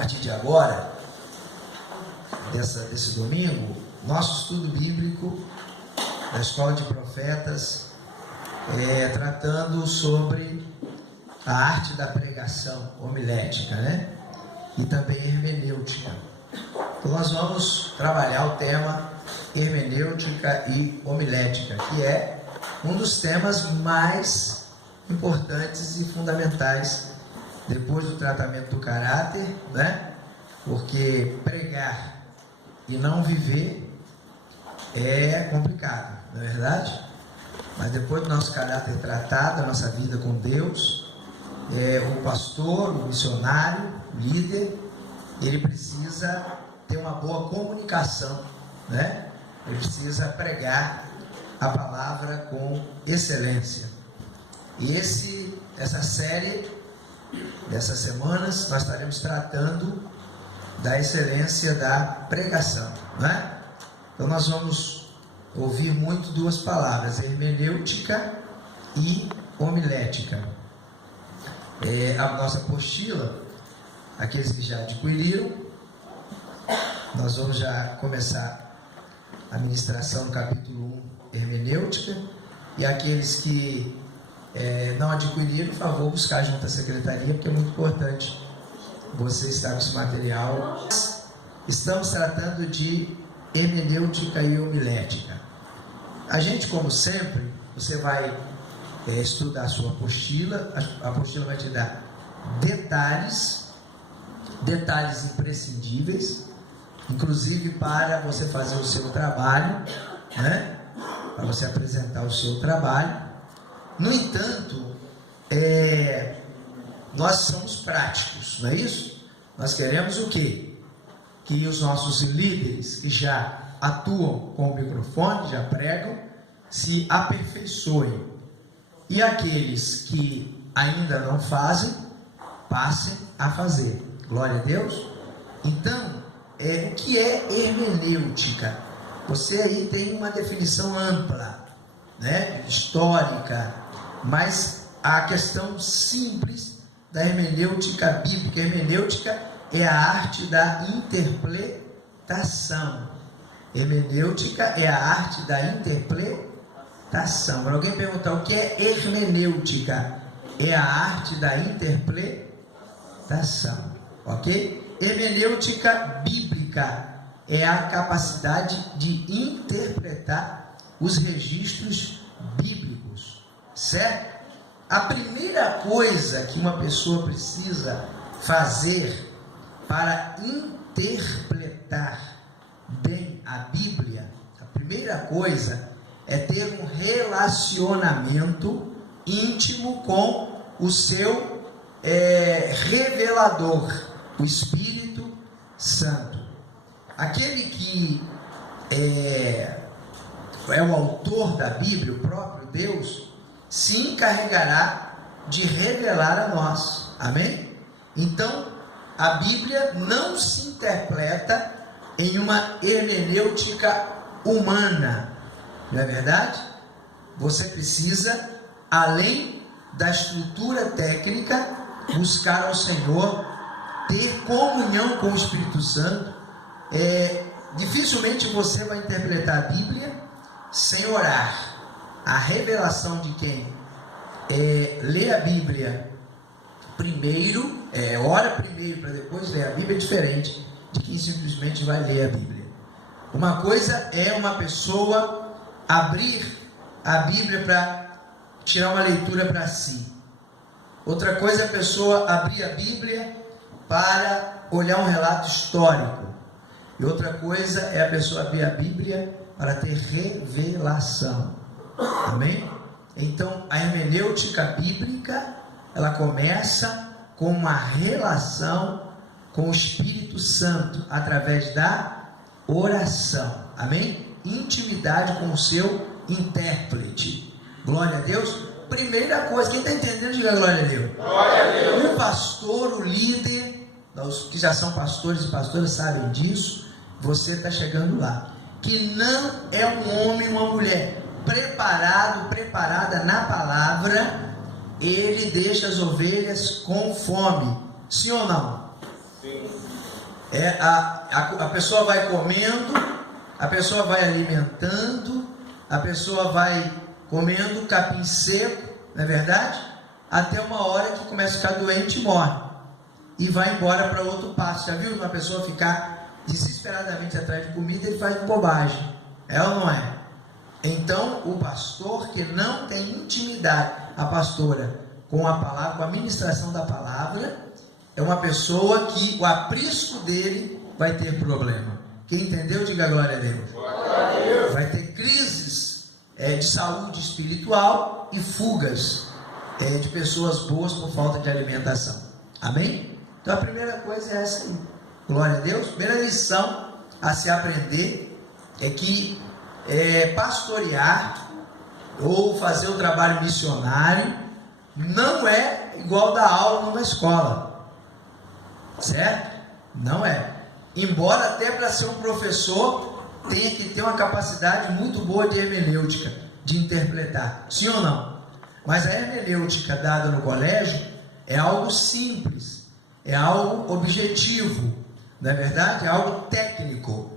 A partir de agora, desse domingo, nosso estudo bíblico da Escola de Profetas tratando sobre a arte da pregação homilética, né? E também hermenêutica. Então nós vamos trabalhar o tema hermenêutica e homilética, que é um dos temas mais importantes e fundamentais depois do tratamento do caráter, né? Porque pregar e não viver é complicado, não é verdade? Mas depois do nosso caráter tratado, a nossa vida com Deus, o pastor, o missionário, o líder, ele precisa ter uma boa comunicação, né? Ele precisa pregar a palavra com excelência. E essa série dessas semanas nós estaremos tratando da excelência da pregação, né? Então nós vamos ouvir muito duas palavras, hermenêutica e homilética. A nossa apostila, aqueles que já adquiriram, nós vamos já começar a ministração do capítulo 1, hermenêutica, e aqueles que não adquiriram, por favor, buscar junto à secretaria, porque é muito importante você estar com esse material. Estamos tratando de hermenêutica e homilética. A gente, como sempre, você vai estudar a sua apostila. A apostila vai te dar detalhes imprescindíveis, inclusive para você fazer o seu trabalho, né? Para você apresentar o seu trabalho. No entanto, nós somos práticos, não é isso? Nós queremos o quê? Que os nossos líderes que já atuam com o microfone, já pregam, se aperfeiçoem. E aqueles que ainda não fazem, passem a fazer. Glória a Deus. Então, o que é hermenêutica? Você aí tem uma definição ampla, né? Histórica, mas a questão simples da hermenêutica bíblica. A hermenêutica é a arte da interpretação. Hermenêutica é a arte da interpretação. Para alguém perguntar o que é hermenêutica, é a arte da interpretação, ok? Hermenêutica bíblica é a capacidade de interpretar os registros bíblicos, certo? A primeira coisa que uma pessoa precisa fazer para interpretar bem a Bíblia, a primeira coisa é ter um relacionamento íntimo com o seu revelador, o Espírito Santo. Aquele que é o autor da Bíblia, o próprio Deus, se encarregará de revelar a nós. Amém? Então, a Bíblia não se interpreta em uma hermenêutica humana, não é verdade? Você precisa, além da estrutura técnica, buscar ao Senhor, ter comunhão com o Espírito Santo. Dificilmente você vai interpretar a Bíblia sem orar. A revelação de quem lê a Bíblia primeiro, ora primeiro para depois ler a Bíblia, é diferente de quem simplesmente vai ler a Bíblia. Uma coisa é uma pessoa abrir a Bíblia para tirar uma leitura para si. Outra coisa é a pessoa abrir a Bíblia para olhar um relato histórico. E outra coisa é a pessoa abrir a Bíblia para ter revelação. Amém? Então, a hermenêutica bíblica, ela começa com uma relação com o Espírito Santo, através da oração. Amém? Intimidade com o seu intérprete. Glória a Deus. Primeira coisa, quem está entendendo, diga glória a Deus. Glória a Deus. O pastor, o líder, os que já são pastores e pastoras sabem disso, você está chegando lá. Que não é um homem ou uma mulher preparada na palavra, ele deixa as ovelhas com fome. Sim ou não? A pessoa vai comendo, a pessoa vai alimentando, a pessoa vai comendo capim seco, não é verdade? Até uma hora que começa a ficar doente e morre. E vai embora para outro passo. Já viu uma pessoa ficar desesperadamente atrás de comida? Ele faz bobagem. É ou não é? Então, o pastor que não tem intimidade, a pastora, com a palavra, com a ministração da palavra, é uma pessoa que o aprisco dele vai ter problema. Quem entendeu, diga glória a Deus. Vai ter crises de saúde espiritual e fugas de pessoas boas por falta de alimentação. Amém? Então a primeira coisa é essa aí. Glória a Deus. Primeira lição a se aprender é que pastorear ou fazer o trabalho missionário não é igual dar aula numa escola, certo? Não é. Embora até para ser um professor tenha que ter uma capacidade muito boa de hermenêutica, de interpretar, sim ou não? Mas a hermenêutica dada no colégio é algo simples, é algo objetivo, não é verdade? É algo técnico.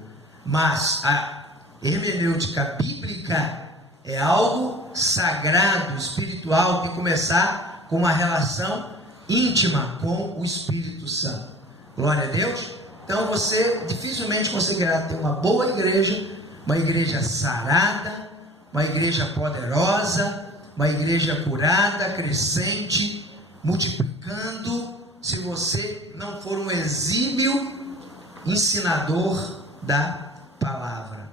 Mas a hermenêutica bíblica é algo sagrado, espiritual, tem que começar com uma relação íntima com o Espírito Santo. Glória a Deus. Então você dificilmente conseguirá ter uma boa igreja, uma igreja sarada, uma igreja poderosa, uma igreja curada, crescente, multiplicando, se você não for um exímio ensinador da palavra.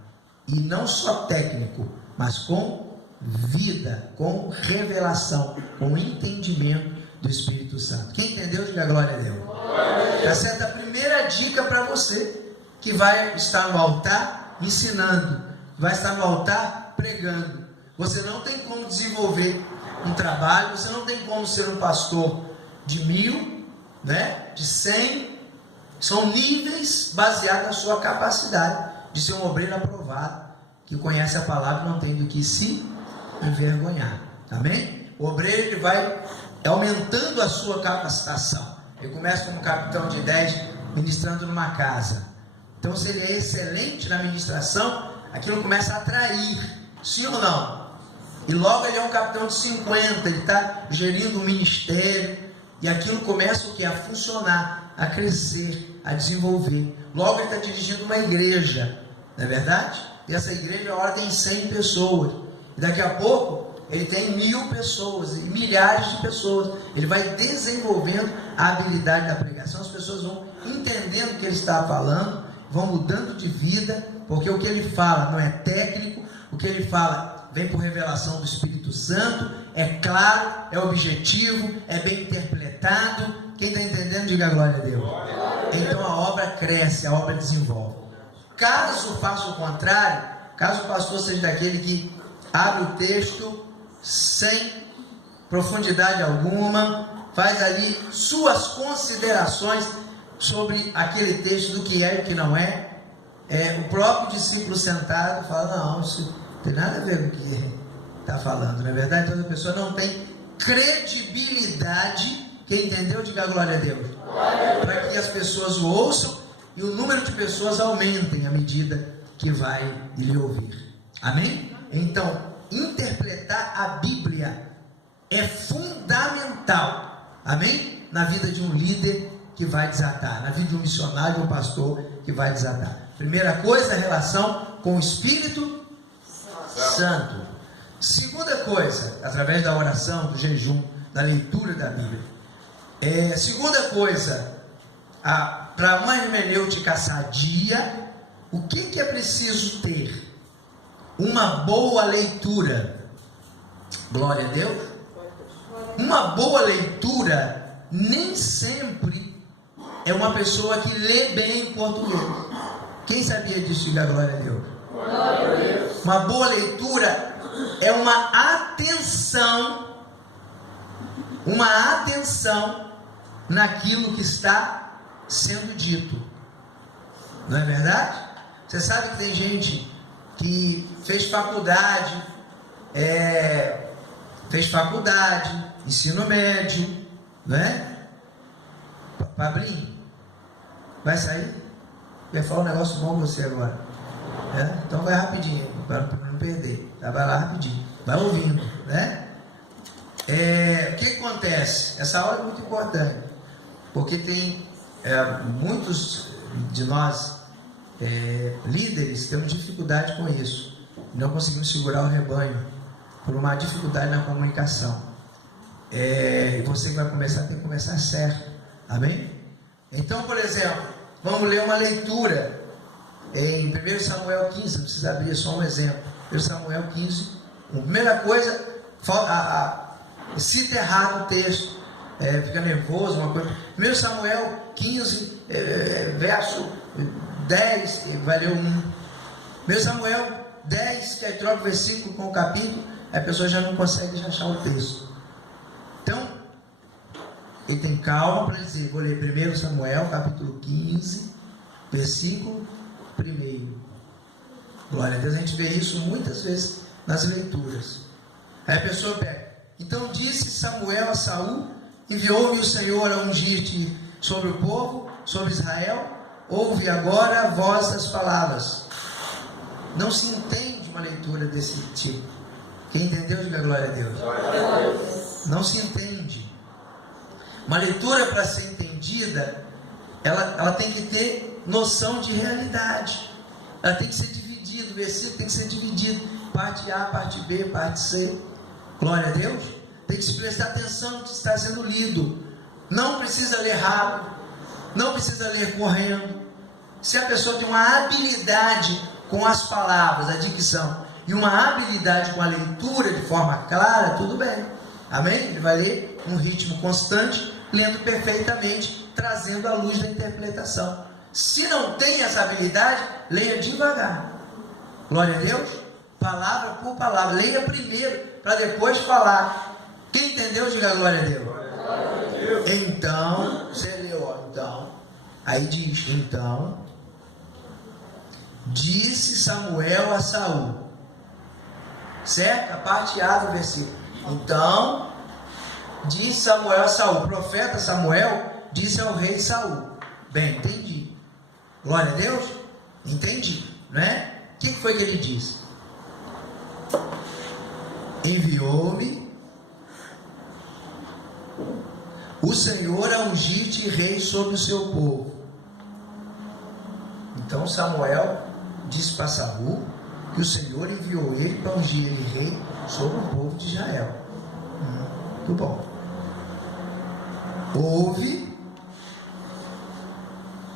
E não só técnico, mas com vida, com revelação, com entendimento do Espírito Santo. Quem entendeu, diga glória a Deus. Tá certo? A primeira dica para você que vai estar no altar ensinando, vai estar no altar pregando. Você não tem como desenvolver um trabalho, você não tem como ser um pastor de 1000, né? De 100. São níveis baseados na sua capacidade de ser um obreiro aprovado, que conhece a palavra e não tem do que se envergonhar. Amém? O obreiro ele vai aumentando a sua capacitação. Ele começa como capitão de 10 ministrando numa casa. Então, se ele é excelente na ministração, aquilo começa a atrair, sim ou não? E logo ele é um capitão de 50, ele está gerindo um ministério, e aquilo começa o que? A funcionar, a crescer, a desenvolver. Logo ele está dirigindo uma igreja, não é verdade? E essa igreja agora tem 100 pessoas, e daqui a pouco ele tem 1000 pessoas, e milhares de pessoas. Ele vai desenvolvendo a habilidade da pregação, as pessoas vão entendendo o que ele está falando, vão mudando de vida, porque o que ele fala não é técnico, o que ele fala vem por revelação do Espírito Santo, é claro, é objetivo, é bem interpretado. Quem está entendendo, diga glória a Deus. Então a obra cresce, a obra desenvolve. Caso faça o contrário, caso o pastor seja daquele que abre o texto sem profundidade alguma, faz ali suas considerações sobre aquele texto, do que é e o que não é, o próprio discípulo sentado fala, não, isso não tem nada a ver com o que está falando, não é verdade? Então a pessoa não tem credibilidade. Quem entendeu, diga glória a Deus. Para que as pessoas o ouçam e o número de pessoas aumentem à medida que vai lhe ouvir. Amém? Então, interpretar a Bíblia é fundamental, amém? Na vida de um líder que vai desatar, na vida de um missionário, de um pastor que vai desatar. Primeira coisa, a relação com o Espírito Santo. Segunda coisa, através da oração, do jejum, da leitura da Bíblia. Segunda coisa, para uma hermenêutica sadia, o que é preciso ter? Uma boa leitura. Glória a Deus. Uma boa leitura nem sempre é uma pessoa que lê bem em português. Quem sabia disso? Diga glória a Deus. Glória a Deus. Uma boa leitura é uma atenção naquilo que está sendo dito. Não é verdade? Você sabe que tem gente que fez faculdade, ensino médio, não é? Pablinho, Vai sair? Vai falar um negócio bom com você agora. Então vai rapidinho, para não perder. Vai lá rapidinho. Vai ouvindo, né? O que acontece? Essa aula é muito importante, porque tem muitos de nós líderes temos dificuldade com isso. Não conseguimos segurar o rebanho por uma dificuldade na comunicação. E você vai começar, tem que começar certo. Amém? Então, por exemplo, vamos ler uma leitura em 1 Samuel 15. Não precisa abrir, só um exemplo. 1 Samuel 15. A primeira coisa, cita errado o texto, fica nervoso, uma coisa. 1 Samuel 15, verso 10, vai ler 1. 1 Samuel 10, que aí troca o versículo com o capítulo, a pessoa já não consegue achar o texto. Então, ele tem calma para dizer, vou ler 1 Samuel, capítulo 15, versículo 1. Glória a Deus, a gente vê isso muitas vezes nas leituras. Aí a pessoa pega, então disse Samuel a Saul, enviou-me o Senhor a ungir-te sobre o povo, sobre Israel, ouve agora a voz das palavras. Não se entende uma leitura desse tipo. Quem entendeu, diga glória a Deus. Não se entende. Uma leitura, para ser entendida, ela tem que ter noção de realidade. Ela tem que ser dividida, o versículo tem que ser dividido, parte A, parte B, parte C. Glória a Deus. Tem que se prestar atenção no que está sendo lido. Não precisa ler rápido, não precisa ler correndo. Se a pessoa tem uma habilidade com as palavras, a dicção, e uma habilidade com a leitura de forma clara, tudo bem. Amém? Ele vai ler um ritmo constante, lendo perfeitamente, trazendo a luz da interpretação. Se não tem essa habilidade, leia devagar. Glória a Deus. Palavra por palavra. Leia primeiro, para depois falar. Quem entendeu, diga glória a Deus. Então, você leu, então. Aí diz, então, disse Samuel a Saul. Certo? A parte A do versículo. Então, disse Samuel a Saul. O profeta Samuel disse ao rei Saul. Bem, entendi. Glória a Deus. Entendi, né? O que foi que ele disse? Enviou-me o Senhor a ungir-te rei sobre o seu povo. Então Samuel disse para Saul que o Senhor enviou ele para ungir ele rei sobre o povo de Israel. Muito bom. Ouve,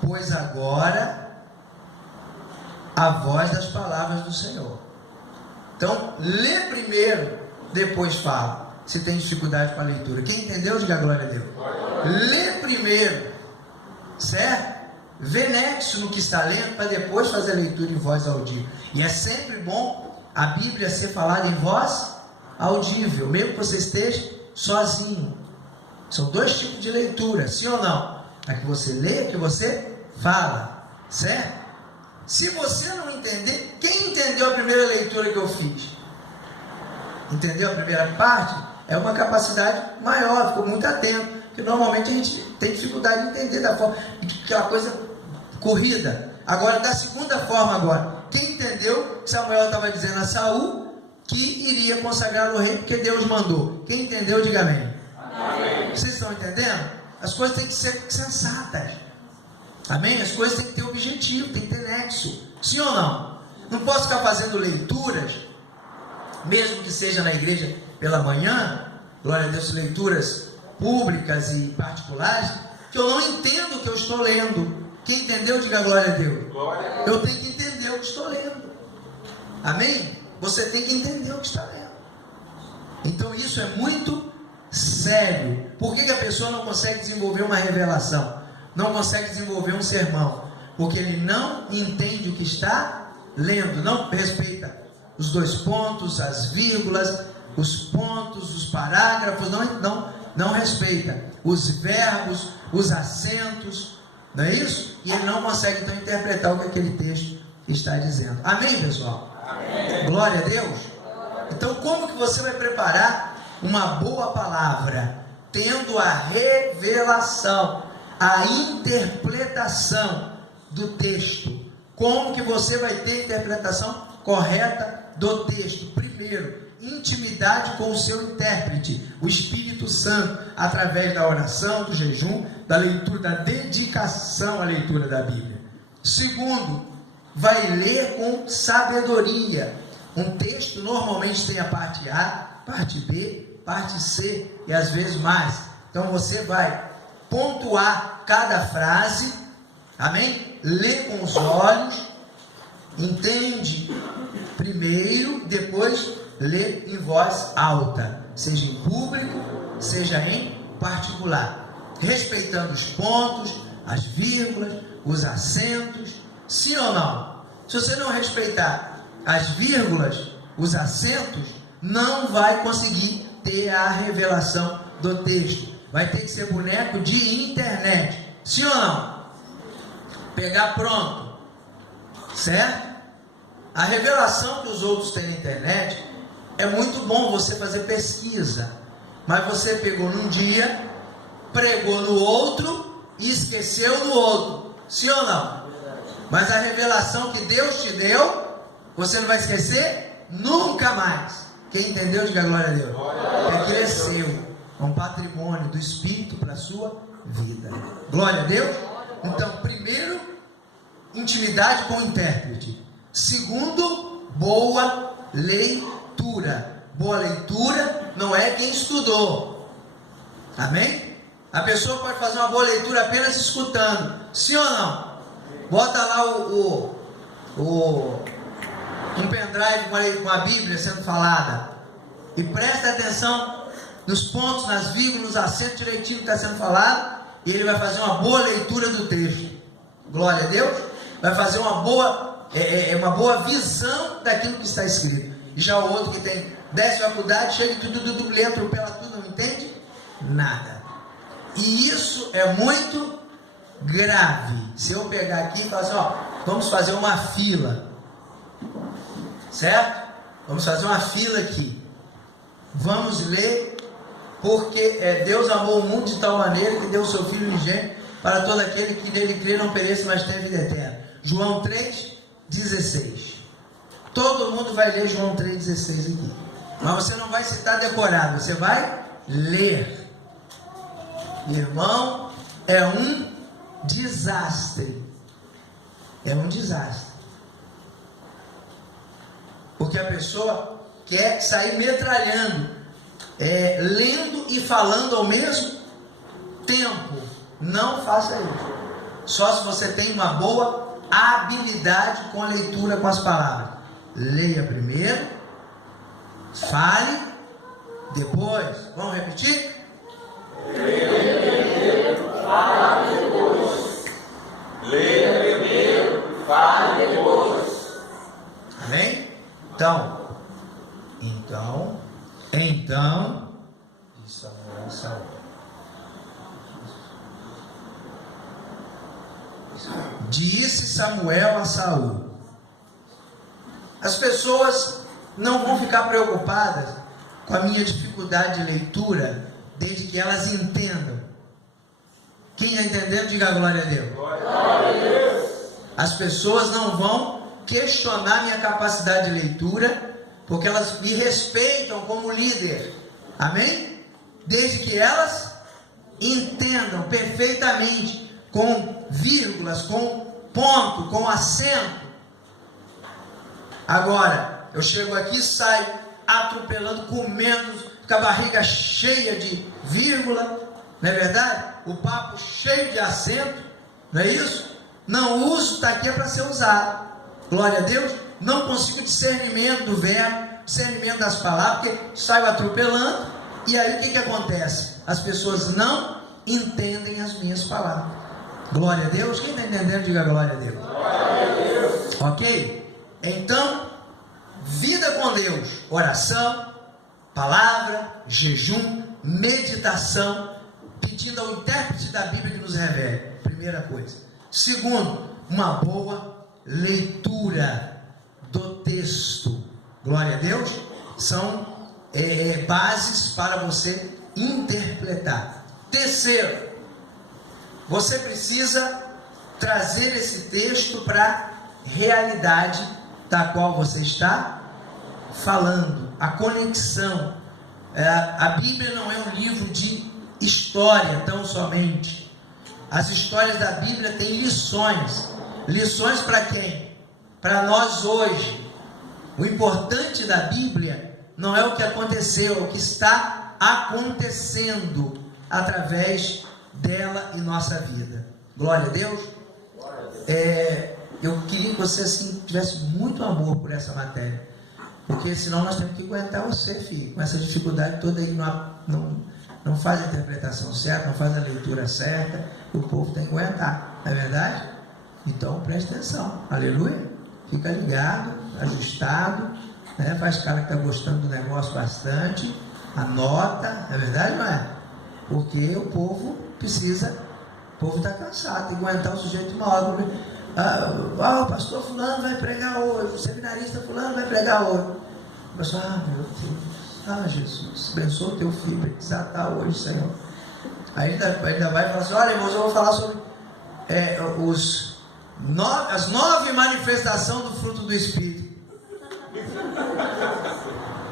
pois agora a voz das palavras do Senhor. Então, lê primeiro, depois fala. Se tem dificuldade com a leitura. Quem entendeu, diga glória a Deus. Lê primeiro, certo? Vê nexo no que está lendo, para depois fazer a leitura em voz audível. E é sempre bom a Bíblia ser falada em voz audível, mesmo que você esteja sozinho. São dois tipos de leitura, sim ou não? A que você lê, a que você fala, certo? Se você não entender, quem entendeu a primeira leitura que eu fiz? Entendeu a primeira parte? É uma capacidade maior, ficou muito atento, porque normalmente a gente tem dificuldade de entender da forma, aquela coisa corrida. Agora, da segunda forma agora, quem entendeu que Samuel estava dizendo a Saul que iria consagrar o rei porque Deus mandou? Quem entendeu, diga amém. Amém. Vocês estão entendendo? As coisas têm que ser sensatas. Amém? As coisas têm que ter objetivo, tem que ter nexo. Sim ou não? Não posso ficar fazendo leituras, mesmo que seja na igreja pela manhã, glória a Deus, leituras públicas e particulares, que eu não entendo o que eu estou lendo. Quem entendeu, diga glória a Deus. Glória a Deus. Eu tenho que entender o que estou lendo. Amém? Você tem que entender o que está lendo. Então isso é muito sério. Por que a pessoa não consegue desenvolver uma revelação? Não consegue desenvolver um sermão? Porque ele não entende o que está lendo, não respeita os dois pontos, as vírgulas, os pontos, os parágrafos, não respeita os verbos, os acentos, não é isso? E ele não consegue então interpretar o que aquele texto está dizendo. Amém, pessoal? Amém. Glória a Deus. Então, como que você vai preparar uma boa palavra? Tendo a revelação. a interpretação do texto. Como que você vai ter a interpretação correta do texto? Primeiro, intimidade com o seu intérprete, o Espírito Santo, através da oração, do jejum, da leitura, da dedicação à leitura da Bíblia. Segundo, vai ler com sabedoria. Um texto normalmente tem a parte A, parte B, parte C e às vezes mais. Então você vai pontuar cada frase, amém? Lê com os olhos, entende primeiro, depois lê em voz alta, seja em público, seja em particular, respeitando os pontos, as vírgulas, os acentos, sim ou não? Se você não respeitar as vírgulas, os acentos, não vai conseguir ter a revelação do texto. Vai ter que ser boneco de internet, sim ou não? Pegar pronto, certo? A revelação que os outros têm na internet, é muito bom você fazer pesquisa, mas você pegou num dia, pregou no outro e esqueceu no outro, sim ou não? Mas a revelação que Deus te deu, você não vai esquecer nunca mais. Quem entendeu, diga glória a Deus. Que aquilo é seu, é um patrimônio do Espírito para a sua vida. Glória a Deus. Então, primeiro, intimidade com o intérprete. Segundo, boa leitura. Boa leitura não é quem estudou. Amém? A pessoa pode fazer uma boa leitura apenas escutando, sim ou não? Bota lá um pendrive com a Bíblia sendo falada e presta atenção nos pontos, nas vírgulas, nos acentos direitinho que está sendo falado, e ele vai fazer uma boa leitura do texto. Glória a Deus. Vai fazer uma boa visão daquilo que está escrito. E já o outro que tem 10 faculdades, chega e tudo, lê, atropela tudo, não entende nada. E isso é muito grave. Se eu pegar aqui e falar assim, ó, vamos fazer uma fila, certo? Vamos fazer uma fila aqui. Vamos ler, porque Deus amou o mundo de tal maneira que deu o seu Filho unigênito para todo aquele que nele crê não pereça, mas tenha vida eterna. João 3,16. Todo mundo vai ler João 3,16 aqui. Mas você não vai citar decorado, você vai ler. Irmão, é um desastre. É um desastre. Porque a pessoa quer sair metralhando, lendo e falando ao mesmo tempo. Não faça isso. Só se você tem uma boa habilidade com a leitura, com as palavras. Leia primeiro, fale, depois. Vamos repetir? Leia primeiro, fale depois. Leia primeiro, fale depois. Amém? Então, isso é Saul. Disse Samuel a Saul. As pessoas não vão ficar preocupadas com a minha dificuldade de leitura, desde que elas entendam. Quem está entendendo, diga glória a Deus. Glória a Deus. As pessoas não vão questionar minha capacidade de leitura, porque elas me respeitam como líder. Amém? Desde que elas entendam perfeitamente, com vírgulas, com ponto, com acento. Agora, eu chego aqui e saio atropelando, comendo, com a barriga cheia de vírgula, não é verdade? O papo cheio de acento, não é isso? Não uso, está aqui para ser usado. Glória a Deus. Não consigo discernimento do verbo, discernimento das palavras, porque saio atropelando, e aí o que acontece? As pessoas não entendem as minhas palavras. Glória a Deus. Quem está entendendo, diga glória a Deus. Glória a Deus. Ok? Então, vida com Deus, oração, palavra, jejum, meditação, pedindo ao intérprete da Bíblia que nos revele. Primeira coisa. Segundo, uma boa leitura do texto. Glória a Deus. São bases para você interpretar. Terceiro, você precisa trazer esse texto para a realidade da qual você está falando, a conexão. A Bíblia não é um livro de história tão somente. As histórias da Bíblia têm lições. Lições para quem? Para nós hoje. O importante da Bíblia não é o que aconteceu, é o que está acontecendo através dela em nossa vida. Glória a Deus. Eu queria que você assim, tivesse muito amor por essa matéria, porque senão nós temos que aguentar você, filho, com essa dificuldade toda aí, não faz a interpretação certa, não faz a leitura certa, o povo tem que aguentar, não é verdade? Então preste atenção, aleluia, fica ligado, ajustado, né? Faz cara que está gostando do negócio bastante, anota, é verdade, não é? Porque o povo precisa, o povo está cansado, tem que aguentar o sujeito uma hora. O pastor fulano vai pregar hoje, o seminarista fulano vai pregar hoje. O pastor, meu Deus, Jesus, abençoa o teu filho, vai desatar hoje, Senhor. Aí ainda vai falar assim: olha, irmãos, eu vou falar sobre as 9 manifestações do fruto do Espírito.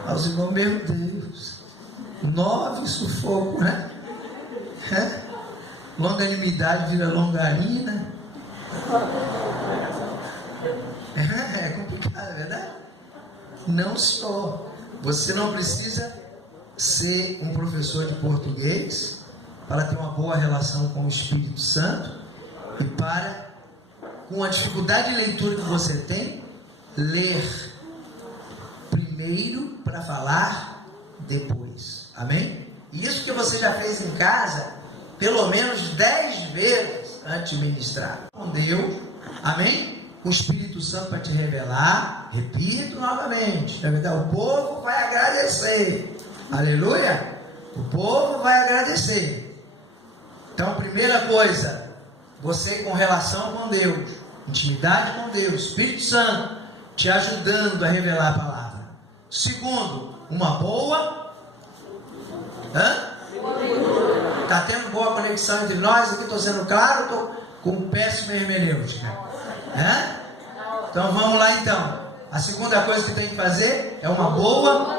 Aí os irmãos, meu Deus, 9 sufoco, né? Longanimidade vira longarina. É complicado, é verdade? Não, senhor. Você não precisa ser um professor de português para ter uma boa relação com o Espírito Santo e para, com a dificuldade de leitura que você tem, ler primeiro para falar depois. Amém? E isso que você já fez em casa pelo menos 10 vezes antes de ministrar. Com Deus, amém? O Espírito Santo vai te revelar. Repito novamente, na verdade, o povo vai agradecer. Aleluia! O povo vai agradecer. Então, primeira coisa, você com relação com Deus, intimidade com Deus, Espírito Santo te ajudando a revelar a palavra. Segundo, uma boa está tendo boa conexão entre nós aqui? Estou sendo claro? Estou com péssima hermenêutica. Então vamos lá então. A segunda coisa que tem que fazer é uma boa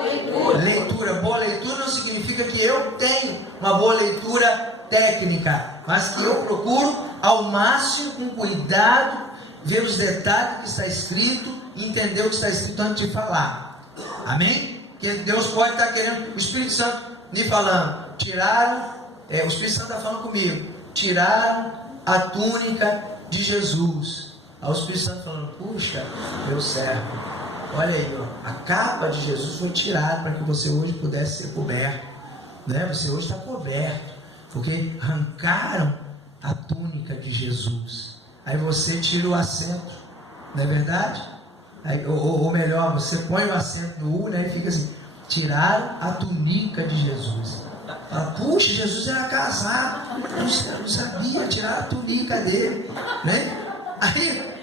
leitura. Boa leitura não significa que eu tenho uma boa leitura técnica, mas que eu procuro ao máximo, com cuidado, ver os detalhes que está escrito e entender o que está escrito antes de falar. Amém? Porque Deus pode estar querendo, o Espírito Santo me falando, o Espírito Santo está falando comigo, tiraram a túnica de Jesus. Aí o Espírito Santo falando, puxa, meu servo, olha aí, ó, a capa de Jesus foi tirada para que você hoje pudesse ser coberto, né? Você hoje está coberto, porque arrancaram a túnica de Jesus. Aí você tira o assento, não é verdade? Aí, ou melhor, você põe o assento no U, né? E fica assim, tiraram a túnica de Jesus. Fala, puxa, Jesus era casado, eu não sabia, tiraram a túnica dele, né? Aí,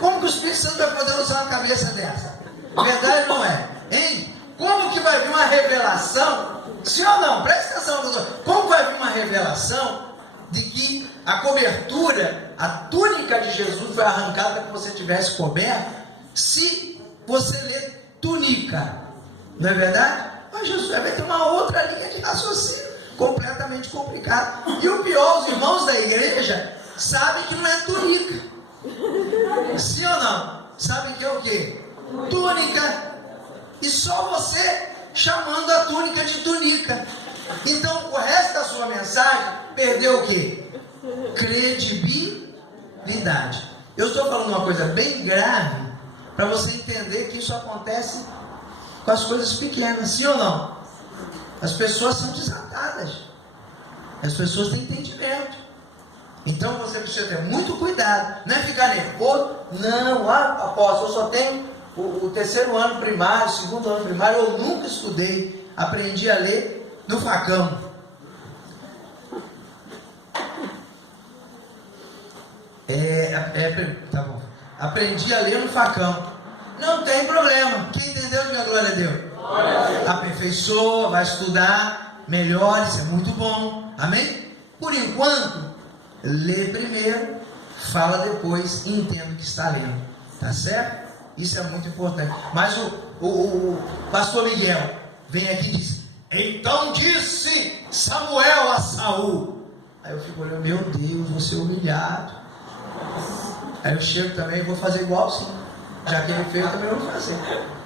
como que o Espírito Santo vai poder usar uma cabeça dessa? Verdade ou não é? Hein? Como que vai vir uma revelação? Sim ou não? Presta atenção, doutor. Como vai vir uma revelação de que a cobertura, a túnica de Jesus foi arrancada para que você tivesse coberto, se você lê túnica? Não é verdade? Mas Jesus vai ter uma outra linha de raciocínio completamente complicada. E o pior, os irmãos da igreja sabem que não é túnica. Sim ou não? Sabem que é o quê? Túnica. E só você chamando a túnica de túnica. Então o resto da sua mensagem perdeu o quê? Credibilidade. Eu estou falando uma coisa bem grave para você entender que isso acontece com as coisas pequenas, sim ou não? As pessoas são desatadas, as pessoas têm entendimento. Então você precisa ter muito cuidado, não é ficar nervoso. Não, apóstolo, eu só tenho o terceiro ano primário, segundo ano primário, eu nunca estudei, aprendi a ler no facão. Tá bom. Aprendi a ler no facão. Não tem problema. Quem entendeu, minha glória a Deus? Aperfeiçoa, vai estudar, melhore, isso é muito bom. Amém? Por enquanto, lê primeiro, fala depois e entenda o que está lendo. Tá certo? Isso é muito importante. Mas o pastor Miguel vem aqui e diz: então disse Samuel a Saul. Aí eu fico olhando, meu Deus, vou ser humilhado. Aí eu chego também e vou fazer igual sim. Já que ele fez, eu também vou fazer.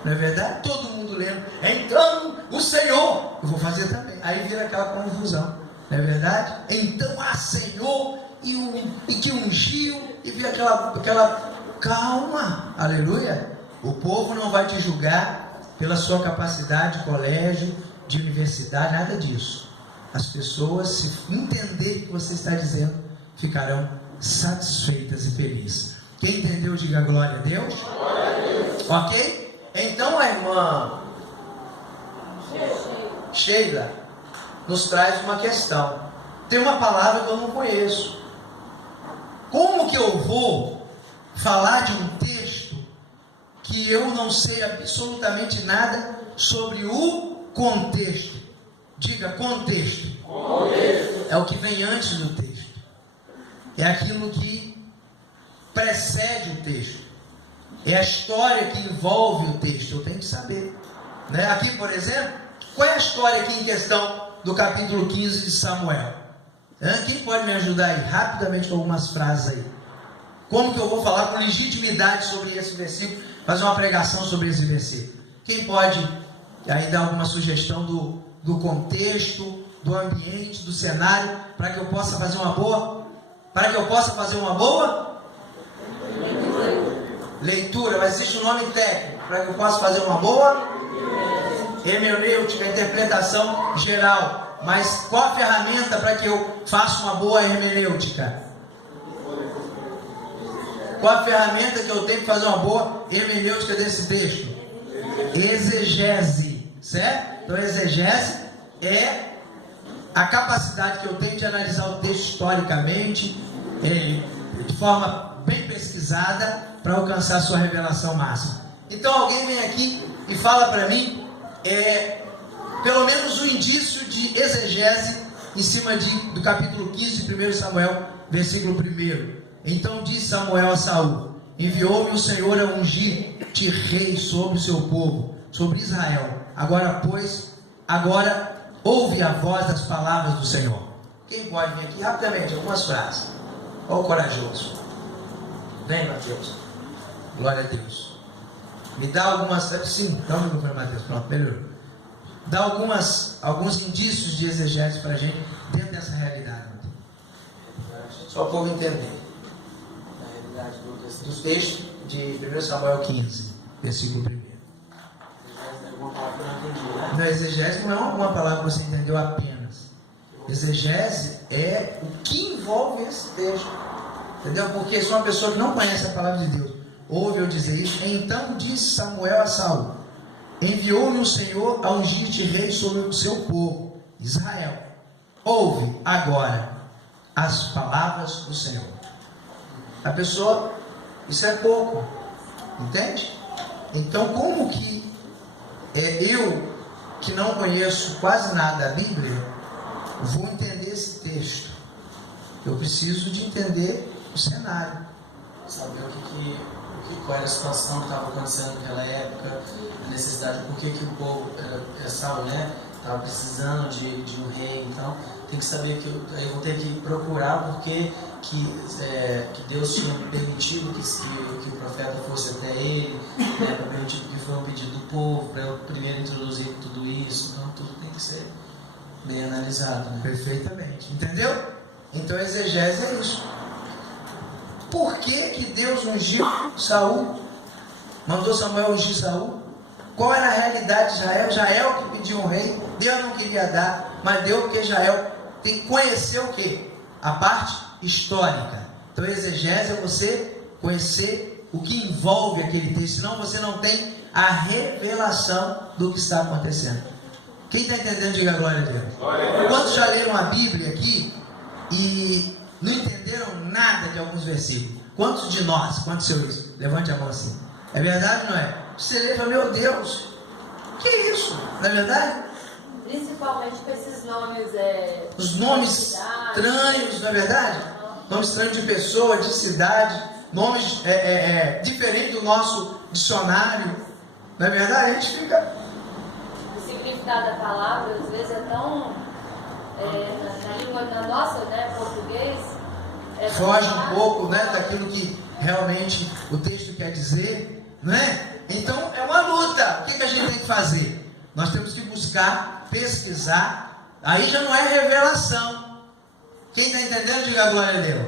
Não é verdade? Todo mundo lendo. Então o Senhor, eu vou fazer também. Aí vira aquela confusão. Não é verdade? Então Senhor e que ungiu. E vira aquela calma. Aleluia. O povo não vai te julgar pela sua capacidade de colégio, de universidade, nada disso. As pessoas, se entenderem o que você está dizendo, ficarão satisfeitas e felizes. Quem entendeu, diga glória a Deus. Glória a Deus. Ok? Então a irmã Sheila nos traz uma questão. Tem uma palavra que eu não conheço. Como que eu vou falar de um texto que eu não sei absolutamente nada sobre o contexto? Diga contexto. Contexto. É o que vem antes do texto. É aquilo que precede o texto. É a história que envolve o texto. Eu tenho que saber. Né? Aqui, por exemplo, qual é a história aqui em questão do capítulo 15 de Samuel? Quem pode me ajudar aí rapidamente com algumas frases aí? Como que eu vou falar com legitimidade sobre esse versículo? Fazer uma pregação sobre esse versículo. Quem pode aí dar alguma sugestão do contexto, do ambiente, do cenário, para que eu possa fazer uma boa? Para que eu possa fazer uma boa leitura, mas existe um nome técnico, para que eu possa fazer uma boa hermenêutica, interpretação geral. Mas qual a ferramenta para que eu faça uma boa hermenêutica? Qual a ferramenta que eu tenho que fazer uma boa hermenêutica desse texto? Exegese, certo? Então exegese é a capacidade que eu tenho de analisar o texto historicamente, de forma bem pesquisada, para alcançar a sua revelação máxima. Então alguém vem aqui e fala para mim, pelo menos um indício de exegese em cima do capítulo 15 de 1 Samuel, versículo 1. Então disse Samuel a Saul: enviou-me o Senhor a ungir-te rei sobre o seu povo, sobre Israel. Agora ouve a voz das palavras do Senhor. Quem pode vir aqui rapidamente, algumas frases? Olha o corajoso. Vem, Mateus. Glória a Deus. Me dá algumas... Sim, dá um minuto para Mateus. Pronto, melhorou. Dá alguns indícios de exegese para a gente dentro dessa realidade. Só para o povo entender. Na realidade do texto de 1 Samuel 15, versículo 1. Não, exegese não é uma palavra que você entendeu apenas. Exegese é o que envolve esse texto. Entendeu? Porque se uma pessoa que não conhece a palavra de Deus ouve eu dizer isso, então disse Samuel a Saul: enviou-lhe o Senhor a ungir-te rei sobre o seu povo, Israel. Ouve agora as palavras do Senhor. A pessoa, isso é pouco, entende? Então como que eu, que não conheço quase nada da Bíblia, vou entender esse texto? Eu preciso de entender o cenário. Saber qual era a situação que estava acontecendo naquela época, a necessidade, por que o povo, Saul, né, estava precisando de um rei. Então tem que saber que eu vou ter que procurar porque que Deus tinha permitido que o profeta fosse até ele, né, para permitir que foi um pedido do povo, para eu primeiro introduzir tudo isso. Então tudo tem que ser bem analisado, né? Perfeitamente, entendeu? Então exegese é isso. Por que Deus ungiu Saul? Mandou Samuel ungir Saul? Qual era a realidade de Israel? Israel que pediu um rei, Deus não queria dar, mas deu porque Israel tem que conhecer o quê? A parte histórica. Então exegese é você conhecer o que envolve aquele texto, senão você não tem a revelação do que está acontecendo. Quem está entendendo, diga glória a Deus. Quantos já leram a Bíblia aqui e não entenderam nada de alguns versículos? Quantos de nós, quantos seus? Levante a mão assim. É verdade ou não é? Você lê e fala, meu Deus, que isso? Não é verdade? Principalmente com esses nomes. Os nomes estranhos, não é verdade? nome estranho de pessoa, de cidade, nomes diferentes do nosso dicionário. Não é verdade? A gente fica... O significado da palavra, às vezes, é tão... na língua, na nossa, né, português... foge um pouco, né, daquilo que realmente o texto quer dizer, não é? Então, é uma luta. O que a gente tem que fazer? Nós temos que buscar, pesquisar. Aí já não é revelação. Quem está entendendo, diga glória a Deus.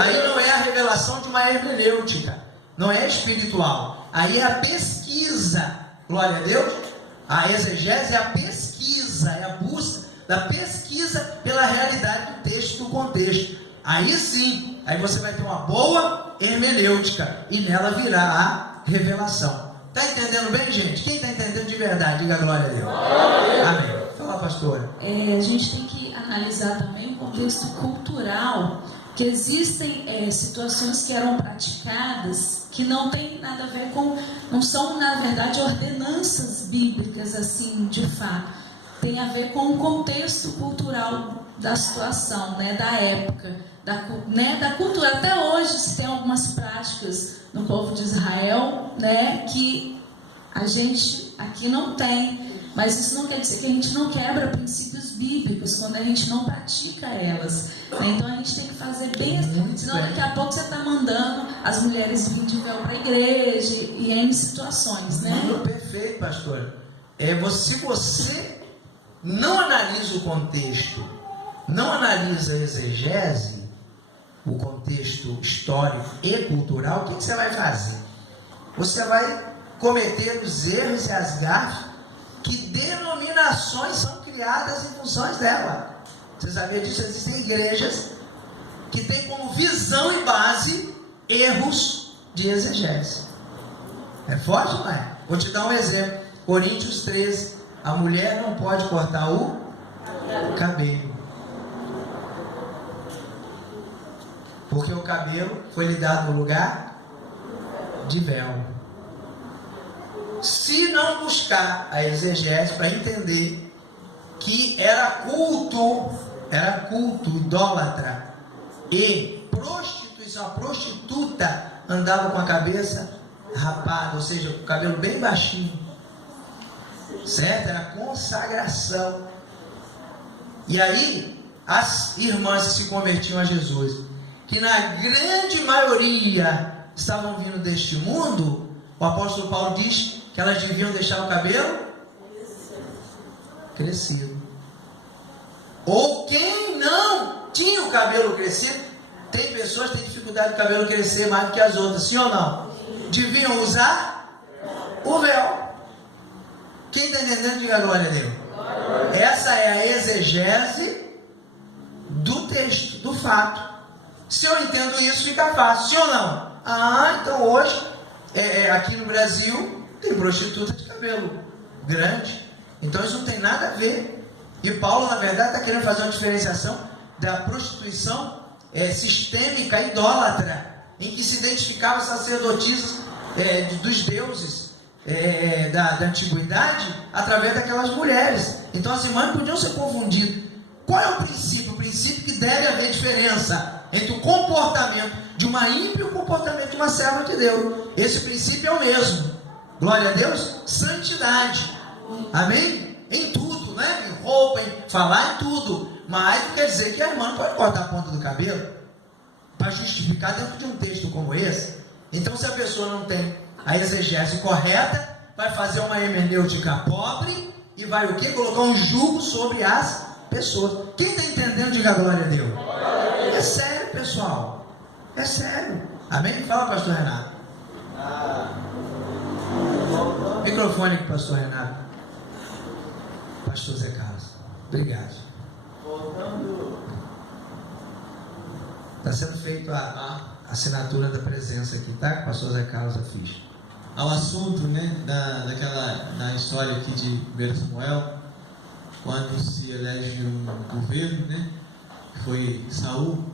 Aí não é a revelação de uma hermenêutica. Não é espiritual. Aí é a pesquisa. Glória a Deus. A exegese é a pesquisa, é a busca da pesquisa pela realidade do texto, do contexto. Aí sim, aí você vai ter uma boa hermenêutica e nela virá a revelação. Está entendendo bem, gente? Quem está entendendo de verdade, diga glória a Deus. Amém. Fala, pastora. A gente tem que analisar também o contexto cultural, que existem situações que eram praticadas que não tem nada a ver com, não são na verdade ordenanças bíblicas assim de fato, tem a ver com o contexto cultural da situação, né, da época, da cultura. Até hoje se tem algumas práticas no povo de Israel, né, que a gente aqui não tem. Mas isso não quer dizer que a gente não quebra princípios bíblicos quando a gente não pratica elas. Então a gente tem que fazer bem assim, senão daqui a pouco você está mandando as mulheres virem de véu para a igreja e em situações, né? Perfeito, pastor. Se você não analisa o contexto, não analisa a exegese, o contexto histórico e cultural, o que você vai fazer? Você vai cometer os erros e as gafes que denominações são criadas em funções dela. Você sabia disso? Existem igrejas que têm como visão e base erros de exegese. É forte, não é? Vou te dar um exemplo. Coríntios 13. A mulher não pode cortar o cabelo. Porque o cabelo foi lhe dado no lugar de véu. Se não buscar a exegese para entender que era culto idólatra e prostituição, a prostituta andava com a cabeça rapada, ou seja, com o cabelo bem baixinho, certo? Era consagração. E aí, as irmãs que se convertiam a Jesus, que na grande maioria estavam vindo deste mundo, o apóstolo Paulo diz que elas deviam deixar o cabelo crescido. Ou quem não tinha o cabelo crescido, tem pessoas que têm dificuldade do cabelo crescer mais do que as outras, sim ou não? Deviam usar o véu. Quem está entendendo, diga glória a Deus. Essa é a exegese do texto, do fato. Se eu entendo isso, fica fácil, sim ou não? Então hoje, aqui no Brasil, tem prostituta de cabelo grande. Então isso não tem nada a ver. E Paulo, na verdade, está querendo fazer uma diferenciação da prostituição sistêmica, idólatra, em que se identificavam sacerdotisas dos deuses da antiguidade através daquelas mulheres. Então as irmãs não podiam ser confundidas. Qual é o princípio? O princípio que deve haver diferença entre o comportamento de uma ímpia e o comportamento de uma serva de Deus. Esse princípio é o mesmo. Glória a Deus. Santidade. Amém? Em tudo, né? Em roupa, em falar, em tudo. Mas não quer dizer que a irmã não pode cortar a ponta do cabelo para justificar dentro de um texto como esse. Então, se a pessoa não tem a exegese correta, vai fazer uma hermenêutica pobre e vai o quê? Colocar um jugo sobre as pessoas. Quem está entendendo, diga glória a Deus. É sério, pessoal. É sério. Amém? Fala, pastor Renato. Microfone aqui, pastor Renato. Pastor Zé Carlos. Obrigado. Está sendo feita a assinatura da presença aqui, tá? Pastor Zé Carlos, a ficha. Ao assunto, né, da história aqui de 1 Samuel, quando se elege um governo, né, que foi Saul,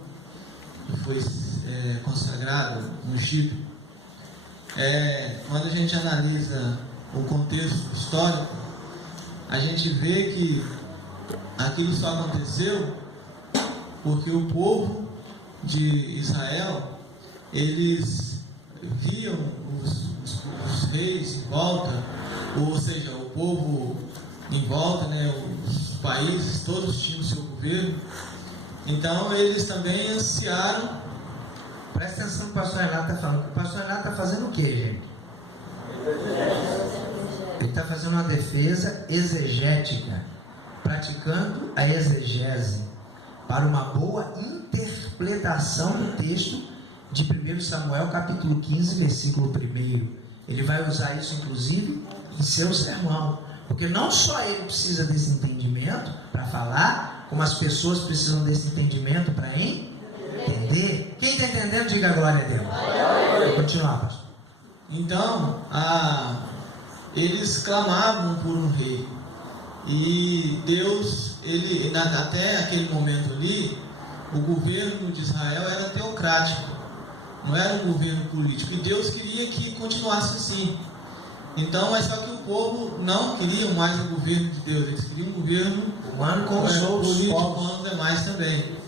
que foi consagrado, ungido. Quando a gente analisa o contexto histórico, a gente vê que aquilo só aconteceu porque o povo de Israel, eles viam os reis em volta, ou seja, o povo em volta, né, os países, todos tinham o seu governo. Então eles também ansiaram. Presta atenção no que o pastor Renato está falando. O pastor Renato está fazendo o quê, gente? Ele está fazendo uma defesa exegética, praticando a exegese para uma boa interpretação do texto de 1 Samuel capítulo 15, versículo 1. Ele vai usar isso inclusive em seu sermão, porque não só ele precisa desse entendimento para falar, como as pessoas precisam desse entendimento para entender. Quem está entendendo, diga glória a Deus. Vou continuar, pastor. Então, eles clamavam por um rei. E Deus, até aquele momento ali, o governo de Israel era teocrático, não era um governo político. E Deus queria que continuasse assim. Então, mas só que o povo não queria mais o governo de Deus, eles queriam um governo humano como os outros político, povos. como os demais também.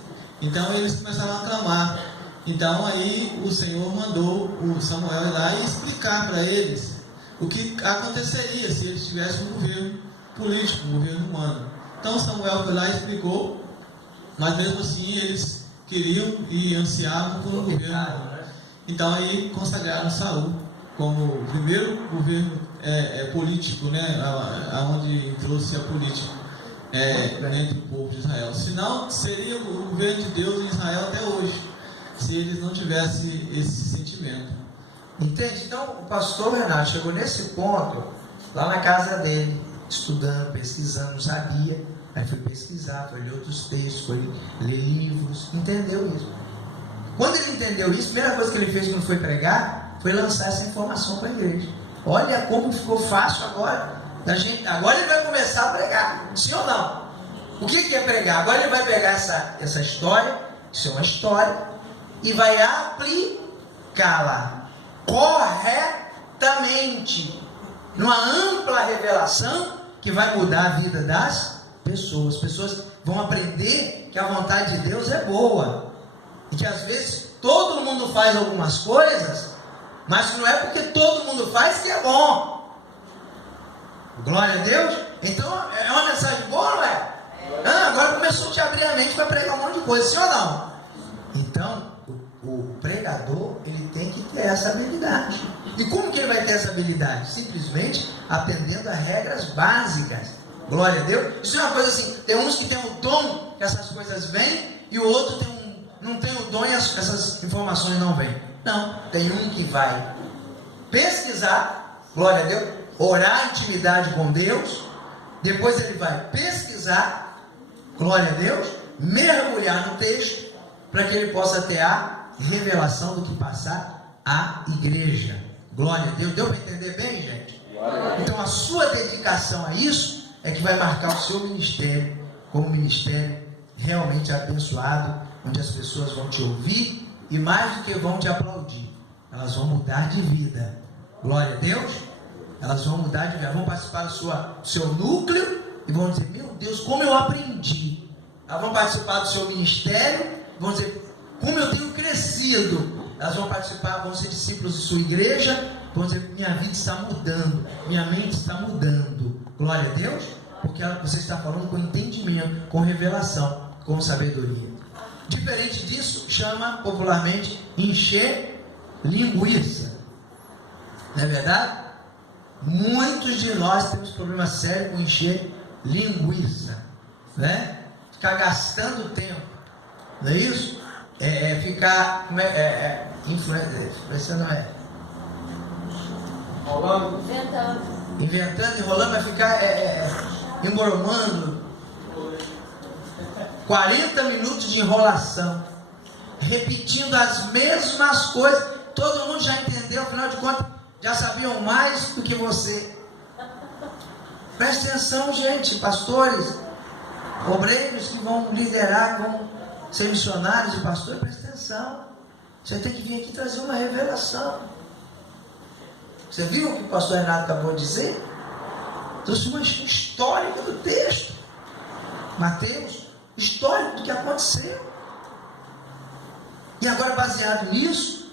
Então eles começaram a clamar. Então aí o Senhor mandou o Samuel ir lá e explicar para eles o que aconteceria se eles tivessem um governo político, um governo humano. Então Samuel foi lá e explicou, mas mesmo assim eles queriam e ansiavam por um governo humano. Então aí consagraram Saul como o primeiro governo político, né, aonde entrou-se a política entre o povo de Israel. Senão seria o governo de Deus em Israel até hoje, se eles não tivessem esse sentimento. Entende? Então o pastor Renato chegou nesse ponto lá na casa dele, estudando, pesquisando, não sabia, aí foi pesquisar, foi ler outros textos, foi ler livros, entendeu isso. Quando ele entendeu isso, a primeira coisa que ele fez quando foi pregar foi lançar essa informação para a igreja. Olha como ficou fácil agora da gente. Agora ele vai começar a pregar, sim ou não? O que é pregar? Agora ele vai pegar essa história, isso é uma história, e vai aplicá-la corretamente numa ampla revelação que vai mudar a vida das pessoas. As pessoas vão aprender que a vontade de Deus é boa e que às vezes todo mundo faz algumas coisas, mas não é porque todo mundo faz que é bom. Glória a Deus. Então é uma mensagem boa, não é? Agora começou a te abrir a mente para pregar um monte de coisa, sim ou não? Então o pregador, ele tem que ter essa habilidade. E como que ele vai ter essa habilidade? Simplesmente atendendo a regras básicas. Glória a Deus. Isso é uma coisa assim, tem uns que tem o dom que essas coisas vêm, e o outro não tem o dom e essas informações não vêm. Não, tem um que vai pesquisar, glória a Deus, orar intimidade com Deus, depois ele vai pesquisar, glória a Deus, mergulhar no texto, para que ele possa ter a revelação do que passar à igreja. Glória a Deus. Deu para entender bem, gente? Então a sua dedicação a isso é que vai marcar o seu ministério como um ministério realmente abençoado, onde as pessoas vão te ouvir e mais do que vão te aplaudir, elas vão mudar de vida. Glória a Deus. Elas vão mudar de vida, vão participar do seu núcleo e vão dizer: meu Deus, como eu aprendi. Elas vão participar do seu ministério, vão dizer: como eu tenho crescido. Elas vão participar, vão ser discípulos de sua igreja, vão dizer: minha vida está mudando, minha mente está mudando. Glória a Deus, porque você está falando com entendimento, com revelação, com sabedoria. Diferente disso, chama popularmente encher linguiça. Não é verdade? Muitos de nós temos problema sério com encher linguiça, né? Ficar gastando tempo, não é isso? Ficar influência não é Rolando, inventando, enrolando, vai ficar embromando 40 minutos de enrolação, repetindo as mesmas coisas. Todo mundo já entendeu, afinal de contas já sabiam mais do que você. Preste atenção, gente, pastores, obreiros que vão liderar, que vão ser missionários e pastores, preste atenção. Você tem que vir aqui trazer uma revelação. Você viu o que o pastor Renato acabou de dizer? Trouxe uma histórica do texto. Mateus, histórico do que aconteceu. E agora, baseado nisso,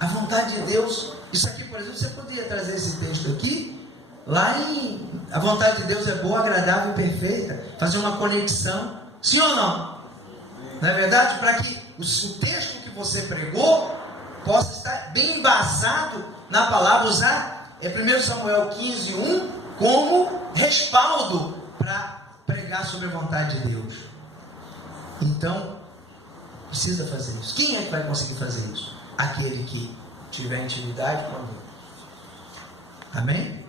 a vontade de Deus, isso aqui, por exemplo, você poderia trazer esse texto aqui, lá em a vontade de Deus é boa, agradável e perfeita, fazer uma conexão, sim ou não? Não é verdade? Para que o texto que você pregou possa estar bem embasado na palavra, usar 1 Samuel 15:1 como respaldo para pregar sobre a vontade de Deus. Então, precisa fazer isso. Quem é que vai conseguir fazer isso? Aquele que tiver intimidade com Deus. Amém?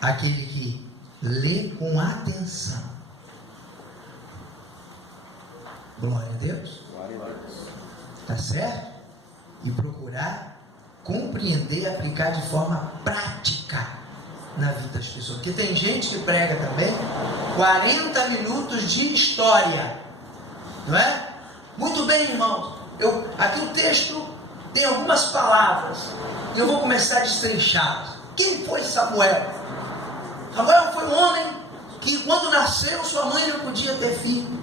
Aquele que lê com atenção. Glória a Deus. Tá certo? E procurar compreender e aplicar de forma prática na vida das pessoas. Porque tem gente que prega também 40 minutos de história. Não é? Muito bem, irmãos. Aqui o texto tem algumas palavras. E eu vou começar a destrinchá-las. Quem foi Samuel? Samuel foi um homem que, quando nasceu, sua mãe não podia ter filho.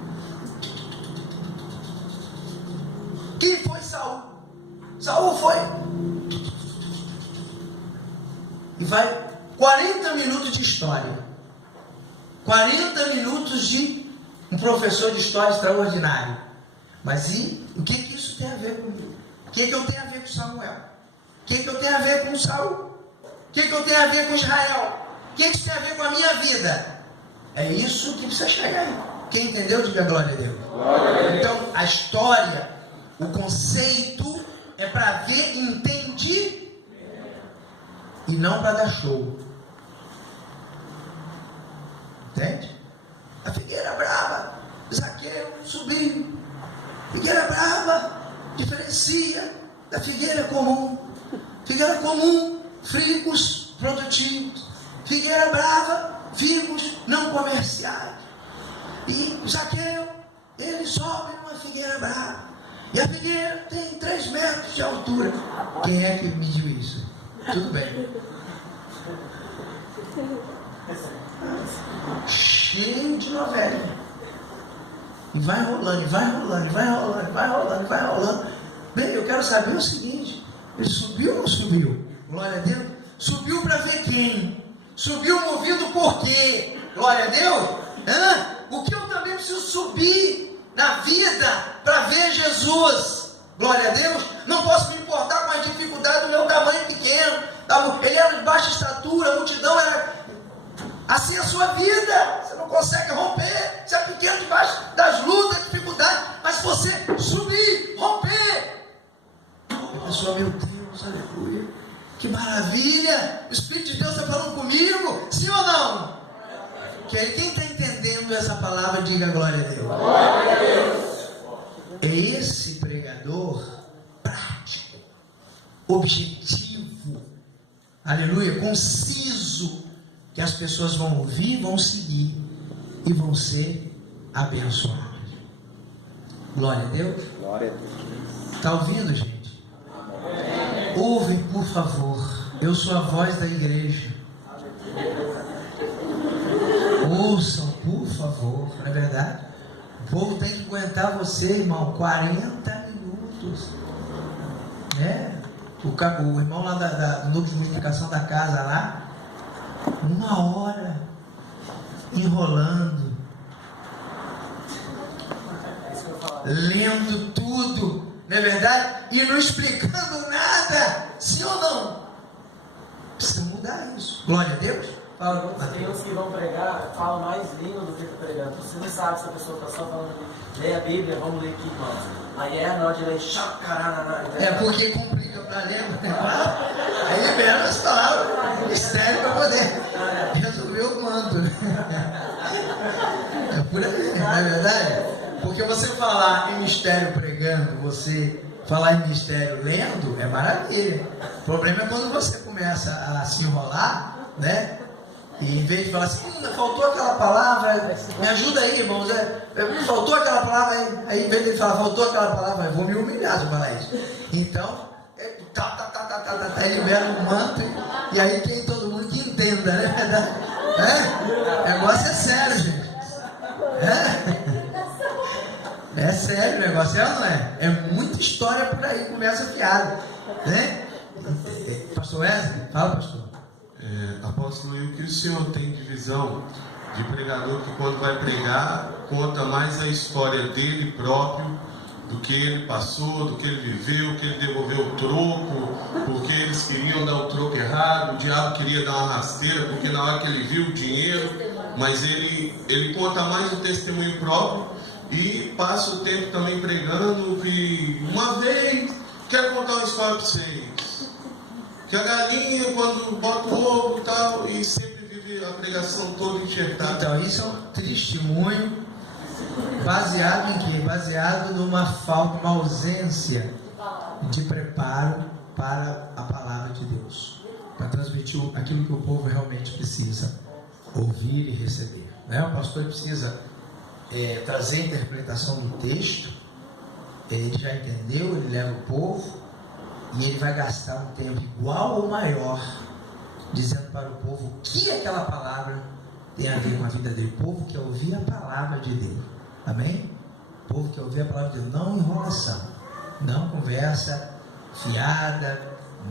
Quem foi Saul? Saul foi. E vai 40 minutos de história. 40 minutos de um professor de história extraordinário. Mas e o que isso tem a ver comigo? O que eu tenho a ver com Samuel? O que eu tenho a ver com Saul? O que eu tenho a ver com Israel? O que isso tem a ver com a minha vida? É isso que precisa chegar aí. Quem entendeu, diga glória a Deus. Então, a história, o conceito é para ver e entender e não para dar show. Entende? A figueira brava, Zaqueu subiu. Figueira brava diferencia da figueira comum. Figueira comum, figos produtivos. Figueira brava, figos não comerciais. E Zaqueu, ele sobe numa figueira brava. E a figueira tem 3 metros de altura. Quem é que mediu isso? Tudo bem. Cheio de novelinha. E vai rolando, e vai rolando, e vai rolando, e vai rolando, e vai rolando. Bem, eu quero saber o seguinte: ele subiu ou não subiu? Glória a Deus. Subiu para ver quem? Subiu movido por quê? Glória a Deus. O que eu também preciso subir na vida para ver Jesus? Glória a Deus. Não posso me importar com a dificuldade do meu tamanho pequeno. Ele era de baixa estatura, a multidão era assim a sua vida. Você não consegue romper. Você é pequeno debaixo das lutas, dificuldades. Mas se você subir, romper, a pessoa, meu Deus, aleluia, que maravilha, o Espírito de Deus está falando comigo, sim ou não? Quem está entendendo essa palavra, diga glória a Deus. Glória a Deus. É esse pregador prático, objetivo, aleluia, conciso, que as pessoas vão ouvir, vão seguir e vão ser abençoadas. Glória a Deus. Glória a Deus. Está ouvindo, gente? Ouvem, por favor. Eu sou a voz da igreja. Ouçam, por favor. Não é verdade? O povo tem que aguentar você, irmão, 40 minutos. Né? O irmão lá do núcleo de multiplicação da casa lá, 1 hora enrolando, lendo tudo, não é verdade? E não explicando nada, sim ou não? Precisa mudar isso. Glória a Deus. Fala, tem uns que vão pregar, falam mais língua do que está pregando. Você não sabe se a pessoa está só falando aqui, lê a Bíblia, vamos ler aqui, irmãos. Aí na hora de ler, é porque complica para ler, aí libera as palavras, mistério para poder resolver o manto. É por aí, não é verdade? Porque você falar em mistério pregando, você falar em mistério lendo, é maravilha. O problema é quando você começa a se enrolar, né? E em vez de falar assim, faltou aquela palavra, me ajuda aí, irmãos, faltou aquela palavra, aí em vez de falar, faltou aquela palavra, eu vou me humilhar se eu falar isso. Então, ele libera um manto, e aí tem todo mundo que entenda, né? O negócio é sério, gente. É sério o negócio, é ou não é? É muita história por aí, conversa fiada, né? Pastor Wesley, fala, pastor. Apóstolo, e o que o senhor tem de visão de pregador que quando vai pregar, conta mais a história dele próprio, do que ele passou, do que ele viveu, que ele devolveu o troco, porque eles queriam dar o troco errado, o diabo queria dar uma rasteira, porque na hora que ele viu o dinheiro, mas ele conta mais o testemunho próprio e passa o tempo também pregando que uma vez, quero contar uma história para vocês, que a galinha quando bota o ovo e tal, e sempre vive a pregação toda enxertada. Então, isso é um testemunho baseado em quê? Baseado numa falta, uma ausência de preparo para a palavra de Deus, para transmitir aquilo que o povo realmente precisa ouvir e receber, né? O pastor precisa trazer a interpretação do texto, ele já entendeu, ele leva o povo e ele vai gastar um tempo igual ou maior dizendo para o povo o que aquela palavra tem a ver com a vida dele. O povo quer ouvir a palavra de Deus, amém? O povo quer ouvir a palavra de Deus, não enrolação, não conversa fiada,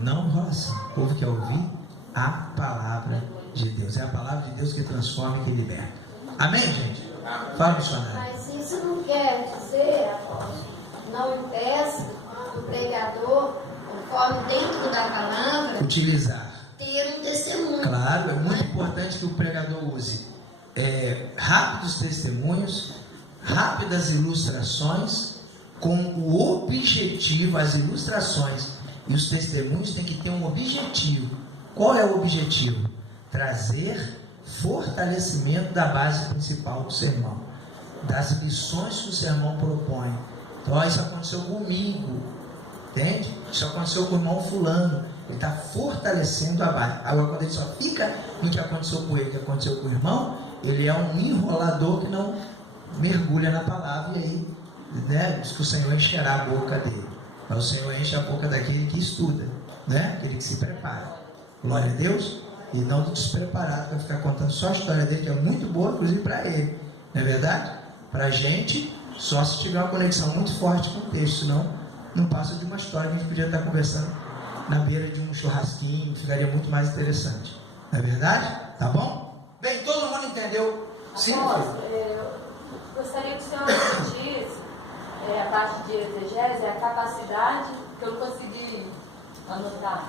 não enrolação. O povo quer ouvir a palavra de Deus, é a palavra de Deus que transforma e que liberta, amém, gente? Fala, missionário. Mas isso não quer dizer, apóstolo, não impeça o pregador, conforme dentro da palavra, Utilizar. ter um testemunho. Claro, é muito importante que o pregador use rápidos testemunhos, rápidas ilustrações, com o objetivo, as ilustrações e os testemunhos têm que ter um objetivo. Qual é o objetivo? Trazer fortalecimento da base principal do sermão, das lições que o sermão propõe. Então, isso aconteceu comigo, entende? Isso aconteceu com o irmão fulano. Ele está fortalecendo a base. Agora, quando ele só fica no que aconteceu com ele, que aconteceu com o irmão, ele é um enrolador que não mergulha na palavra, e aí, né, diz que o Senhor encherá a boca dele. Mas o Senhor enche a boca daquele que estuda, né? Aquele que se prepara. Glória a Deus. E não do despreparado, para ficar contando só a história dele, que é muito boa, inclusive para ele. Não é verdade? Para a gente, só se tiver uma conexão muito forte com o texto, senão não passa de uma história que a gente podia estar conversando na beira de um churrasquinho, ficaria muito mais interessante. Não é verdade? Tá bom? Bem, todo mundo entendeu? Sim. Eu gostaria que o senhor repetisse a parte de exegese, a capacidade, que eu não consegui anotar.